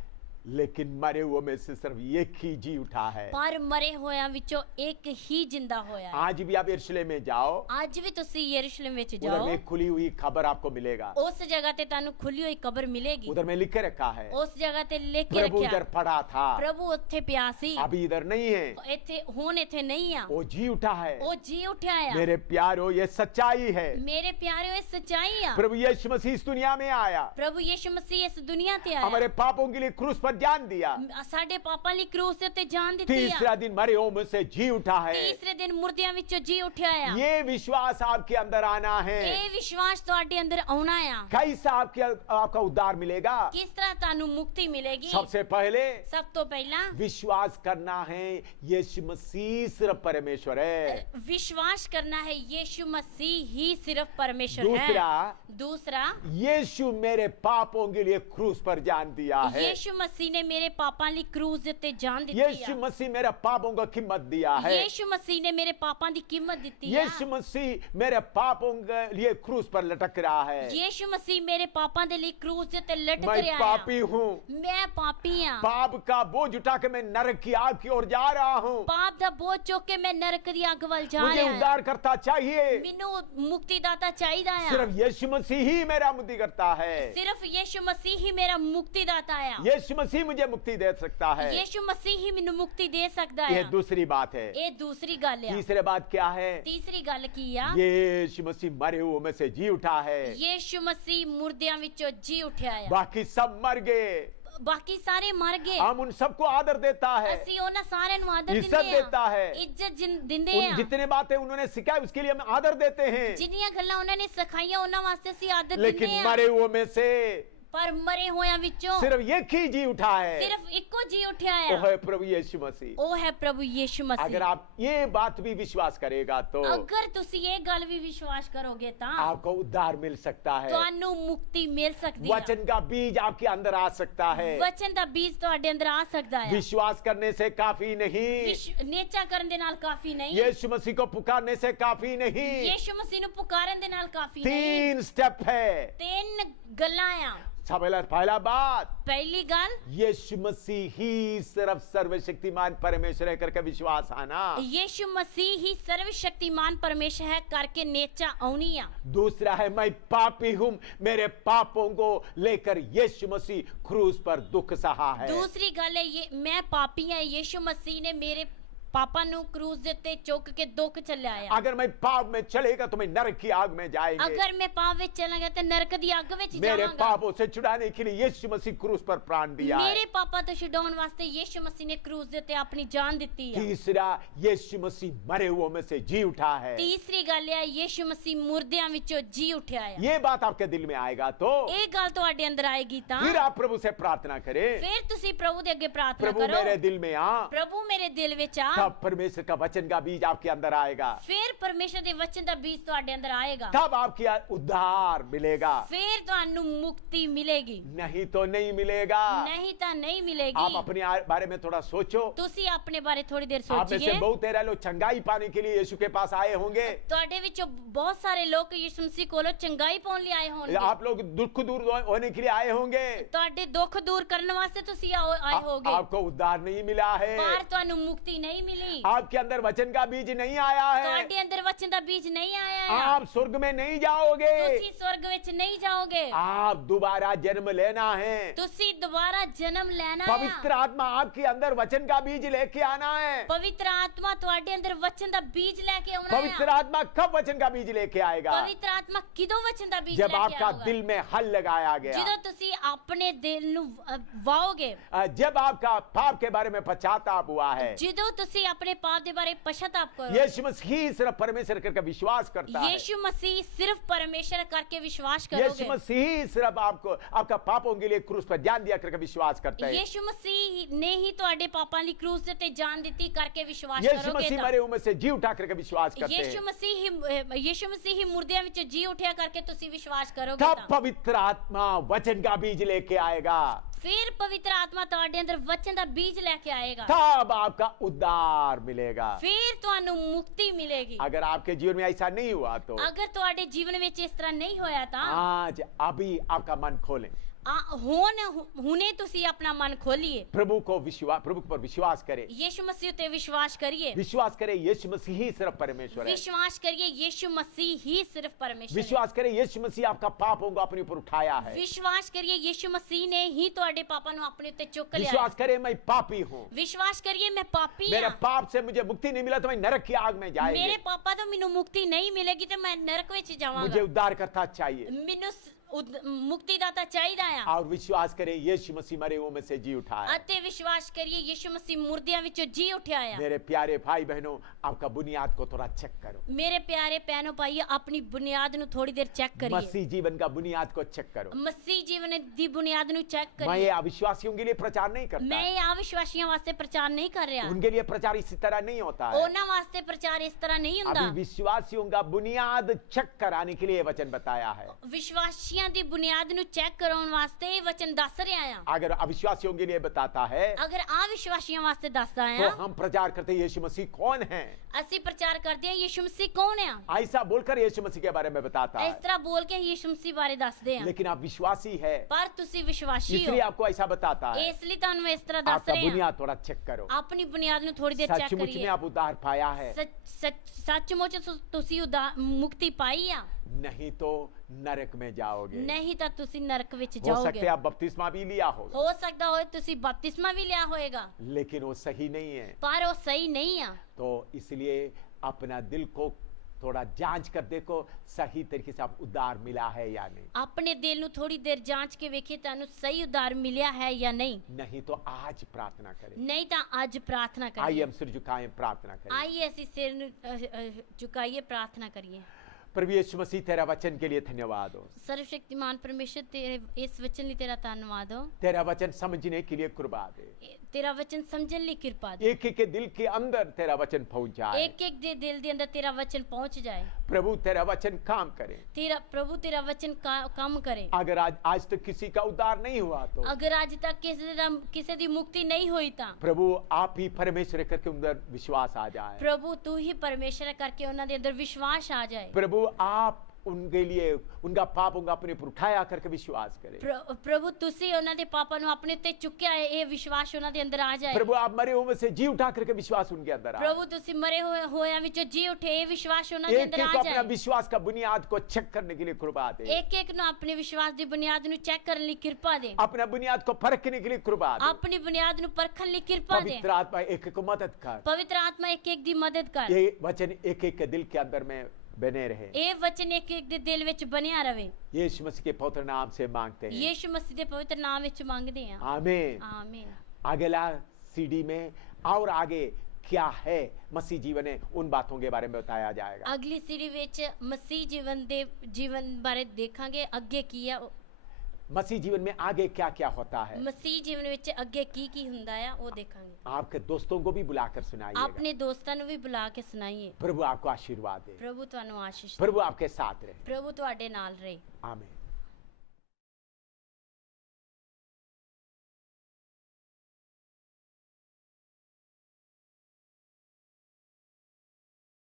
लेकिन मरे हुए में से सिर्फ एक ही जी उठा है। ਪਰ ਮਰੇ ਹੋਇਆਂ ਵਿੱਚੋਂ ਇੱਕ ਹੀ जिंदा ਹੋਇਆ ਹੈ। आज भी आप यरूशलेम में जाओ, ਅੱਜ ਵੀ ਤੁਸੀਂ ਯਰੂਸ਼ਲਮ ਵਿੱਚ उधर ਜਾਓ, में एक खुली हुई खबर आपको मिलेगा, ਉਸ ਜਗ੍ਹਾ ਤੇ ਤੁਹਾਨੂੰ ਖੁੱਲੀ ਹੋਈ ਕਬਰ ਮਿਲੇਗੀ। उधर में लिख के रखा है, ਉਸ ਜਗ੍ਹਾ ਤੇ ਲਿਖ ਕੇ प्रभु ਰੱਖਿਆ, इधर पड़ा था, ਪ੍ਰਭੂ ਉੱਥੇ ਪਿਆ ਸੀ, अभी इधर नहीं है, ਇੱਥੇ ਹੁਣ ਇੱਥੇ ਨਹੀਂ ਆ, वो जी उठा है। ਉਹ ਜੀ ਉੱਠਿਆ ਆ। मेरे प्यारो ये सच्चाई है, ਮੇਰੇ ਪਿਆਰਿਓ ਇਹ ਸੱਚਾਈ ਆ। प्रभु यीशु मसीह इस दुनिया में आया, ਪ੍ਰਭੂ ਯीशु मसीह इस दुनिया ते आया, हमारे पापों के लिए क्रूस पर पर जान दिया, ਸਾਡੇ ਪਾਪਾਂ ਲਈ ਕਰੂਸ ਦੇ ਉੱਤੇ ਜਾਨ ਦਿੱਤੀ ਆ। तीसरा दिन मरे हुओं में से जी उठा है। ਤੀਸਰੇ ਦਿਨ ਮੁਰਦਿਆਂ ਵਿੱਚੋਂ ਜੀ ਉੱਠਿਆ ਆ। ये विश्वास आपके अंदर आना है। ਇਹ ਵਿਸ਼ਵਾਸ ਤੁਹਾਡੇ ਅੰਦਰ ਆਉਣਾ ਆ। कैसा आपका उद्धार मिलेगा? ਕਿਸ ਤਰ੍ਹਾਂ ਤੁਹਾਨੂੰ ਮੁਕਤੀ ਮਿਲੇਗੀ? सबसे पहले ਸਭ ਤੋਂ ਪਹਿਲਾਂ विश्वास करना है यीशु मसीह सिर्फ परमेश्वर है। विश्वास करना है यीशु मसीह ही सिर्फ परमेश्वर दूसरा, है। दूसरा, यीशु मेरे पापों के लिए क्रूस पर जान दिया है। यीशु मसीह ने मेरे पापां ਲਈ ਕਰੂਸ ਦੇ ਉੱਤੇ ਜਾਨ ਦਿੱਤੀ यीशु ਆ। मसीह मेरे पापों को कीमत दिया है। यीशु मसीह ने मेरे पापां ਦੀ ਕੀਮਤ ਦਿੱਤੀ ਆ। यीशु मसीह मेरे पापों के लिए क्रूस पर लटक रहा है। यीशु मसीह मेरे पापां ਦੇ ਲਈ ਕਰੂਸ ਦੇ ਉੱਤੇ ਲਟਕ मैं ਰਿਹਾ पापी ਆ। हूँ। मैं पापी आ। पाप का बोझ उठा के मैं नरक की आग की ओर जा रहा हूँ। पाप ਦਾ ਬੋਝ ਚੁੱਕ ਕੇ ਮੈਂ ਨਰਕ ਦੀ ਅੱਗ ਵੱਲ ਜਾ मुझे ਰਿਹਾ ਹਾਂ। उद्धार करता चाहिए। ਮੈਨੂੰ ਮੁਕਤੀਦਾਤਾ ਚਾਹੀਦਾ ਆ। सिर्फ यीशु मसीह ही मेरा मुक्ति करता है। सिर्फ यीशु मसीह ही मेरा मुक्तिदाता आ। यीशु मसीह मुझे मुक्ति दे सकता है। यीशु मसीह ही ਮੈਨੂੰ ਮੁਕਤੀ ਦੇ ਸਕਦਾ ये ਆ। दूसरी बात है। ਇਹ ਦੂਸਰੀ ਗੱਲ ਆ। तीसरी बात क्या है? ਤੀਸਰੀ ਗੱਲ ਕੀ ਆ? यीशु मसीह मरे हुए में से जी उठा है। यीशु मसीह मुर्दियां ਵਿੱਚੋਂ ਜੀ ਉੱਠਿਆ ਆ। बाकी सब मर गए। ਬਾਕੀ ਸਾਰੇ ਮਰ ਗਏ। हम उन सबको आदर देता है, ਅਸੀਂ ਉਹਨਾਂ ਸਾਰਿਆਂ ਨੂੰ ਆਦਰ इज्जत ਦਿੰਦੇ देता ਆ। है। ਇੱਜ਼ਤ ਦਿੰਦੇ उन ਆ। जितने बातें उन्होंने सिखाई उसके लिए हम आदर देते हैं। ਜਿੰਨੀਆਂ ਗੱਲਾਂ ਉਹਨਾਂ ਨੇ ਸਿਖਾਈਆਂ ਉਹਨਾਂ ਵਾਸਤੇ ਅਸੀਂ ਆਦਰ लेकिन ਦਿੰਦੇ ਆ। मरे हुए में से ਪਰ ਮਰੇ ਹੋਇਆਂ ਵਿੱਚੋਂ सिर्फ एक ही जी उठा है, ਸਿਰਫ ਇੱਕੋ ਜੀ ਉੱਠਿਆ वो ਆ। है प्रभु यीशु मसीह। ਉਹ ਹੈ ਪ੍ਰਭੂ ਯੀਸ਼ੂ अगर ਮਸੀਹ। आप ये बात भी विश्वास करेगा तो ਅਗਰ ਤੁਸੀਂ ਇਹ ਗੱਲ ਵੀ ਵਿਸ਼ਵਾਸ ਕਰੋਗੇ ਤਾਂ आपको उद्धार मिल सकता है। ਤੁਹਾਨੂੰ ਮੁਕਤੀ ਮਿਲ ਸਕਦੀ ਹੈ। वचन का बीज आपके अंदर आ सकता है। ਵਚਨ ਦਾ ਬੀਜ ਤੁਹਾਡੇ ਅੰਦਰ ਆ ਸਕਦਾ ਹੈ। विश्वास करने से काफी नहीं, ਨੇਚਾ ਕਰਨ ਦੇ ਨਾਲ ਕਾਫੀ ਨਹੀਂ। यीशु मसीह को पुकारने से काफी नहीं। ਯੀਸ਼ੂ ਮਸੀਹ ਨੂੰ ਪੁਕਾਰਨ ਦੇ ਨਾਲ ਕਾਫੀ ਨਹੀਂ। 3 स्टेप है। ਤਿੰਨ ਗੱਲਾਂ ਆ। पहला बात, ਪਹਿਲੀ ਗੱਲ, यीशु मसीह ही सिर्फ सर्वशक्तिमान परमेश्वर है करके विश्वास आना। यीशु मसीह ही सर्वशक्तिमान परमेश्वर है करके नेचा आउनी आ। दूसरा है मैं पापी हूं, मेरे पापों को लेकर यीशु मसीह क्रूस पर दुख सहा है। दूसरी गल है ये मैं पापी है, यीशु मसीह ने मेरे पापा नु क्रूस दे उत्ते चुक के दुख चलिया आ। अगर मैं पाप में चलेगा तो मैं नरक की आग में जाएंगे। अगर मैं पाप विच चला गया तो नरक दी आग विच मेरे जावांगा। पापों से छुड़ाने के लिए यीशु मसीह क्रूस पर प्राण दिया है। मेरे पापा तो छुड़ाउण वास्ते यीशु मसीह ने क्रूस दे उत्ते अपनी जान दित्ती है। तीसरा, यीशु मसीह मरे हुओं में से जी उठा है। तीसरी गल है यीशु मसीह मुर्दियां विचों जी उठिया है। ये बात आपके दिल में आएगा तो ਇਹ ਗੱਲ ਤੁਹਾਡੇ ਅੰਦਰ ਆਏਗੀ ਤਾਂ फिर आप प्रभु से प्रार्थना करें, ਫਿਰ ਤੁਸੀਂ ਪ੍ਰਭੂ ਦੇ ਅੱਗੇ ਪ੍ਰਾਰਥਨਾ प्रभु ਕਰੋ। मेरे दिल में आ, ਪ੍ਰਭੂ ਮੇਰੇ ਦਿਲ ਵਿੱਚ ਆ। तब परमेश्वर का वचन का बीज आपके अंदर आएगा। ਫਿਰ ਪਰਮੇਸ਼ਰ ਦੇ ਵਚਨ ਦਾ ਬੀਜ ਤੁਹਾਡੇ ਅੰਦਰ ਆਏਗਾ। तब आपकी उद्धार मिलेगा, ਫਿਰ ਤੁਹਾਨੂੰ ਮੁਕਤੀ ਮਿਲੇਗੀ। नहीं तो नहीं मिलेगा। ਨਹੀਂ ਤਾਂ ਨਹੀਂ आप ਮਿਲੇਗੀ। अपने बारे में थोड़ा सोचो। ਤੁਸੀਂ ਆਪਣੇ ਬਾਰੇ ਥੋੜੀ ਦੇਰ आप में से ਸੋਚੀਏ। बहुत तेरे लोग चंगाई पाने के लिए यीशु के पास आए होंगे। ਤੁਹਾਡੇ ਵਿੱਚੋਂ ਬਹੁਤ ਸਾਰੇ ਲੋਕ ਯਿਸੂ ਮਸੀਹ ਕੋਲੋਂ ਚੰਗਾਈ ਪਾਉਣ ਲਈ ਆਏ ਹੋਣਗੇ। आप लोग दुख दूर होने के लिए आए होंगे। ਤੁਹਾਡੇ ਦੁੱਖ ਦੂਰ ਕਰਨ ਵਾਸਤੇ ਤੁਸੀਂ ਆਏ ਹੋਗੇ। आपको उद्धार नहीं मिला है, ਪਰ ਤੁਹਾਨੂੰ ਮੁਕਤੀ ਨਹੀਂ ਮਿਲੀ। आपके अंदर वचन का बीज नहीं आया है, ਤੁਹਾਡੇ ਅੰਦਰ ਵਚਨ ਦਾ ਬੀਜ ਨਹੀਂ ਆਇਆ ਹੈ। आप स्वर्ग में नहीं जाओगे। ਤੁਸੀਂ ਸਵਰਗ ਵਿੱਚ ਨਹੀਂ ਜਾਓਗੇ। आप दोबारा जन्म लेना है। ਤੁਸੀਂ ਦੁਬਾਰਾ ਜਨਮ ਲੈਣਾ ਹੈ। पवित्र आत्मा आपके अंदर वचन का बीज लेके आना है। ਪਵਿੱਤਰ ਆਤਮਾ ਤੁਹਾਡੇ ਅੰਦਰ ਵਚਨ ਦਾ ਬੀਜ ਲੈ ਕੇ ਆਉਣਾ पवित्र ਹੈ। आत्मा कब वचन का बीज लेके आएगा? ਪਵਿੱਤਰ ਆਤਮਾ ਕਿਦੋਂ ਵਚਨ ਦਾ ਬੀਜ जब ਲੈ ਕੇ आपका ਆਊਗਾ? दिल में हल लगाया गया, ਜਦੋਂ ਤੁਸੀਂ ਆਪਣੇ ਦਿਲ ਨੂੰ ਵਾਓਗੇ। जब आपका पाप के बारे में पश्चाताप हुआ है। ਜਦੋਂ ਤੁਸੀਂ ਆਪਣੇ ਪਾਪ ਦੇ ਬਾਰੇ ਪਛਤਾਪ ਕਰੋ। यीशु मसीह सिर्फ परमेश्वर करके विश्वास करता है। यीशु मसीह सिर्फ परमेश्वर करके विश्वास यीशु करोगे। मसीह सिर्फ आपको आपका पापों के लिए क्रूस पर जान दिया करके विश्वास करता है। यीशु मसीह ने ही ਤੁਹਾਡੇ ਪਾਪਾਂ ਲਈ ਕ੍ਰੂਸ ਤੇ ਜਾਨ ਦਿੱਤੀ ਕਰਕੇ ਵਿਸ਼ਵਾਸ यीशु ਕਰੋਗੇ मसीह ਤਾਂ। मरे हुए में से जी उठा करके विश्वास करते यीशु हैं। मसीह ही मुर्दियां ਵਿੱਚੋਂ ਜੀ ਉਠਿਆ ਕਰਕੇ ਤੁਸੀਂ ਵਿਸ਼ਵਾਸ ਕਰੋਗੇ तब ਤਾਂ। पवित्र आत्मा वचन का बीज लेके आएगा। ਫਿਰ ਪਵਿੱਤਰ ਆਤਮਾ ਤੁਹਾਡੇ ਅੰਦਰ ਵਚਨ ਦਾ ਬੀਜ ਲੈ ਕੇ ਆਏਗਾ। तब आपका उद्धार मिलेगा। ਫਿਰ ਤੁਹਾਨੂੰ ਮੁਕਤੀ ਮਿਲੇਗੀ। अगर आपके जीवन में ऐसा नहीं हुआ तो ਅਗਰ ਤੁਹਾਡੇ ਜੀਵਨ ਵਿੱਚ ਇਸ ਤਰ੍ਹਾਂ ਨਹੀਂ ਹੋਇਆ ਤਾਂ आज अभी आपका मन खोलें, ਹੁਣੇ ਤੁਸੀਂ ਆਪਣਾ ਮਨ ਖੋਲੀਏ। प्रभु पर विश्वास करें। यीशु मसीह ਤੇ ਵਿਸ਼ਵਾਸ ਕਰੀਏ। विश्वास करें यीशु मसीह ही सिर्फ परमेश्वर है। विश्वास करिए यीशु मसीह ही सिर्फ परमेश्वर है। विश्वास करें यीशु मसीह आपका पापों को अपने ऊपर उठाया है। विश्वास करिए यीशु मसीह ने ही ਤੁਹਾਡੇ ਪਾਪਾਂ ਨੂੰ ਆਪਣੇ ਉੱਤੇ ਚੁੱਕ ਲਿਆ। विश्वास करें मैं पापी हूँ, विश्वास करिए मैं पापी मेरे ਹਾਂ। पाप से मुझे मुक्ति नहीं मिला तो मैं नरक की आग में जाएंगे। ਮੇਰੇ ਪਾਪਾ ਤੋਂ ਮੈਨੂੰ ਮੁਕਤੀ ਨਹੀਂ ਮਿਲੇਗੀ ਤੇ ਮੈਂ ਨਰਕ ਵਿੱਚ मुझे ਜਾਵਾਂਗਾ। उद्धार करता चाहिए। ਮੈਨੂੰ ਮੁਕਤੀਦਾਤਾ ਚਾਹੀਦਾ ਆ और विश्वास करें यीशु मसीह मरे हुओं में से जी उठा है। ਅਤੇ ਵਿਸ਼ਵਾਸ ਕਰੀਏ ਯਿਸੂ ਮਸੀਹ ਮੁਰਦਿਆਂ ਵਿੱਚੋਂ ਜੀ ਉੱਠਿਆ ਆ मेरे प्यारे भाई बहनों, आपका बुनियाद को थोड़ा चेक करो। ਮੇਰੇ ਪਿਆਰੇ ਭੈਣੋ ਭਾਈਓ ਆਪਣੀ ਬੁਨਿਆਦ ਨੂੰ ਥੋੜੀ ਦੇਰ ਚੈੱਕ ਕਰੀਏ मसीह जीवन का बुनियाद को चेक करो। ਮਸੀਹ ਜੀਵਨ ਦੀ ਬੁਨਿਆਦ ਨੂੰ ਚੈੱਕ मैं ਕਰੀਏ ये अविश्वासियों के लिए प्रचार नहीं करता, ਮੈਂ ਇਹ ਅਵਿਸ਼ਵਾਸੀਆਂ ਵਾਸਤੇ ਪ੍ਰਚਾਰ ਨਹੀਂ ਕਰ ਰਿਹਾ उनके लिए प्रचार इसी तरह नहीं होता है। ਉਹਨਾਂ ਵਾਸਤੇ ਪ੍ਰਚਾਰ ਇਸ ਤਰ੍ਹਾਂ ਨਹੀਂ ਹੁੰਦਾ अभी विश्वासियों का बुनियाद चेक कराने के लिए ये वचन बताया है। ਵਿਸ਼ਵਾਸੀਆਂ ਦੀ ਬੁਨਿਆਦ ਨੂੰ ਚੈੱਕ ਕਰਾਉਣ ਵਾਸਤੇ ਇਹ ਵਚਨ ਦੱਸ ਰਿਹਾ ਆ अगर अविश्वासियों के लिए बताता है ਅਗਰ ਅਵਿਸ਼ਵਾਸੀਆਂ ਵਾਸਤੇ ਦੱਸਦਾ तो ਆ हम प्रचार करते हैं यीशु मसीह कौन है, ਅਸੀਂ ਪ੍ਰਚਾਰ ਕਰਦੇ ਹਾਂ ਯਿਸੂ ਮਸੀਹ ਕੌਣ ਆ ऐसा बोलकर यीशु मसीह के बारे में बताता ਇਸ है। ਤਰ੍ਹਾਂ ਬੋਲ ਕੇ ਯਿਸੂ ਮਸੀਹ ਬਾਰੇ ਦੱਸਦੇ ਆ लेकिन आप विश्वासी है ਪਰ ਤੁਸੀਂ ਵਿਸ਼ਵਾਸੀ ਹੋ इसलिए आपको ऐसा बताता है। ਇਸ ਲਈ ਤੁਹਾਨੂੰ ਇਸ ਤਰ੍ਹਾਂ ਦੱਸ आपका ਰਹੇ ਆ बुनियाद थोड़ा चेक करो। ਆਪਣੀ ਬੁਨਿਆਦ ਨੂੰ ਥੋੜੀ ਦੇਰ ਚੈੱਕ सचमुच में ਕਰੀਏ आप उद्धार पाया है, ਸੱਚਮੁੱਚ ਤੁਸੀਂ ਮੁਕਤੀ ਪਾਈ ਆ नहीं तो नरक में जाओगे। ਨਹੀਂ ਤਾਂ ਤੁਸੀਂ ਨਰਕ ਵਿੱਚ हो सकते ਜਾਓਗੇ आप बपतिस्मा भी लिया होगा, ਹੋ ਸਕਦਾ ਹੋਏ ਤੁਸੀਂ ਬਪਤਿਸਮਾ ਵੀ ਲਿਆ ਹੋਏਗਾ लेकिन वो सही नहीं है। ਪਰ ਉਹ ਸਹੀ ਨਹੀਂ ਆ तो इसलिए अपना दिल को थोड़ा जांच कर देखो सही तरीके से आप उद्धार मिला है या नहीं। ਆਪਣੇ ਦਿਲ ਨੂੰ ਥੋੜੀ ਦੇਰ ਜਾਂਚ ਕੇ ਵੇਖੇ ਤੁਹਾਨੂੰ ਸਹੀ ਉਦਾਰ ਮਿਲਿਆ ਹੈ ਜਾਂ ਨਹੀਂ नहीं तो आज प्रार्थना करें। ਨਹੀਂ ਤਾਂ ਅੱਜ ਪ੍ਰਾਰਥਨਾ आइए ਕਰੀਏ हम सिर झुकाएं, प्रार्थना करें। ਆइए ਅਸੀਂ ਸਿਰ ਨੂੰ ਝੁਕਾਈਏ ਪ੍ਰਾਰਥਨਾ ਕਰੀਏ प्रभु यीशु मसीह तेरा वचन के लिए धन्यवाद हो, ਸਰਵਸ਼ਕਤੀਮਾਨ ਪਰਮੇਸ਼ਰ ਤੇਰੇ ਇਸ ਵਚਨ ਲਈ ਤੇਰਾ ਧੰਨਵਾਦ ਹੋ तेरा वचन समझने के लिए कृपा दे। ਤੇਰਾ ਵਚਨ ਸਮਝਣ ਲਈ ਕਿਰਪਾ ਦੇ एक एक के दिल के अंदर तेरा वचन पहुंच जाए। ਇੱਕ ਇੱਕ ਦੇ ਦਿਲ ਦੇ ਅੰਦਰ ਤੇਰਾ ਵਚਨ ਪਹੁੰਚ ਜਾਏ प्रभु तेरा वचन काम करे। ਤੇਰਾ ਪ੍ਰਭੂ ਤੇਰਾ ਵਚਨ ਕੰਮ ਕਰੇ अगर आज तक किसी का उद्धार नहीं हुआ तो ਅਗਰ ਅੱਜ ਤੱਕ ਕਿਸੇ ਦੀ ਮੁਕਤੀ ਨਹੀਂ ਹੋਈ ਤਾਂ प्रभु आप ही परमेश्वर करके अंदर विश्वास आ जाए। ਪ੍ਰਭੂ ਤੂੰ ਹੀ ਪਰਮੇਸ਼ਰ ਕਰਕੇ ਉਹਨਾਂ ਦੇ ਅੰਦਰ ਵਿਸ਼ਵਾਸ ਆ ਜਾਏ प्रभु आप उनके लिए उनका पाप उनका अपने ऊपर उठाया करके विश्वास करें। ਪ੍ਰਭੂ ਤੁਸੀਂ ਉਹਨਾਂ ਦੇ ਪਾਪਾਂ ਨੂੰ ਆਪਣੇ ਉੱਤੇ ਚੁੱਕਿਆ ਹੈ ਇਹ ਵਿਸ਼ਵਾਸ ਉਹਨਾਂ ਦੇ ਅੰਦਰ ਆ ਜਾਏ प्रभु आप मरे हुए में से जी उठा करके विश्वास उनके अंदर आए। ਪ੍ਰਭੂ ਤੁਸੀਂ ਮਰੇ ਹੋਇਆਂ ਵਿੱਚੋਂ ਜੀ ਉਠੇ ਇਹ ਵਿਸ਼ਵਾਸ ਉਹਨਾਂ ਦੇ एक ਅੰਦਰ एक ਆ को अपना ਜਾਏ विश्वास का बुनियाद को चेक करने के लिए कृपा दे। ਇੱਕ ਇੱਕ ਨੂੰ ਆਪਣੇ ਵਿਸ਼ਵਾਸ ਦੀ ਬੁਨਿਆਦ ਨੂੰ ਚੈੱਕ ਕਰਨ ਲਈ ਕਿਰਪਾ ਦੇ अपना बुनियाद को परखने के लिए कृपा दे। ਆਪਣੀ ਬੁਨਿਆਦ ਨੂੰ ਪਰਖਣ ਲਈ ਕਿਰਪਾ ਦੇ पवित्र आत्मा एक एक को मदद कर। ਪਵਿੱਤਰ ਆਤਮਾ ਇੱਕ ਇੱਕ ਦੀ ਮਦਦ ਕਰ ये वचन एक एक के दिल के अंदर में बने रहे। ਇਹ ਵਚਨ ਇੱਕ ਇੱਕ ਦੇ ਦਿਲ ਵਿੱਚ ਬਣਿਆ ਰਵੇ यीशु मसीह के पवित्र नाम से मांगते हैं, ਯੀਸ਼ੂ ਮਸੀਹ ਦੇ ਪਵਿੱਤਰ ਨਾਮ ਵਿੱਚ ਮੰਗਦੇ ਹਾਂ आमीन। ਆਮੀਨ अगला सीडी में और आगे क्या है मसीह जीवन है उन बातों के बारे में बताया जाएगा। ਅਗਲੀ ਸੀਰੀ ਵਿੱਚ ਮਸੀਹ ਜੀਵਨ ਬਾਰੇ ਦੇਖਾਂਗੇ ਅੱਗੇ ਕੀ ਆ मसीह जीवन में आगे क्या क्या होता है। ਮਸੀਹ ਜੀਵਨ ਵਿੱਚ ਅੱਗੇ ਕੀ ਹੁੰਦਾ ਆ ਉਹ ਦੇਖਾਂਗੇ आपके दोस्तों को भी बुलाकर सुनाइएगा। ਆਪਣੇ ਦੋਸਤਾਂ ਨੂੰ ਵੀ ਬੁਲਾ ਕੇ ਸੁਣਾਈਏ प्रभु आपको आशीर्वाद दे, ਪ੍ਰਭੂ ਤੁਹਾਨੂੰ ਆਸ਼ੀਸ਼ प्रभु आपके साथ रहे। ਪ੍ਰਭੂ ਤੁਹਾਡੇ ਨਾਲ ਰਹੇ आमीन।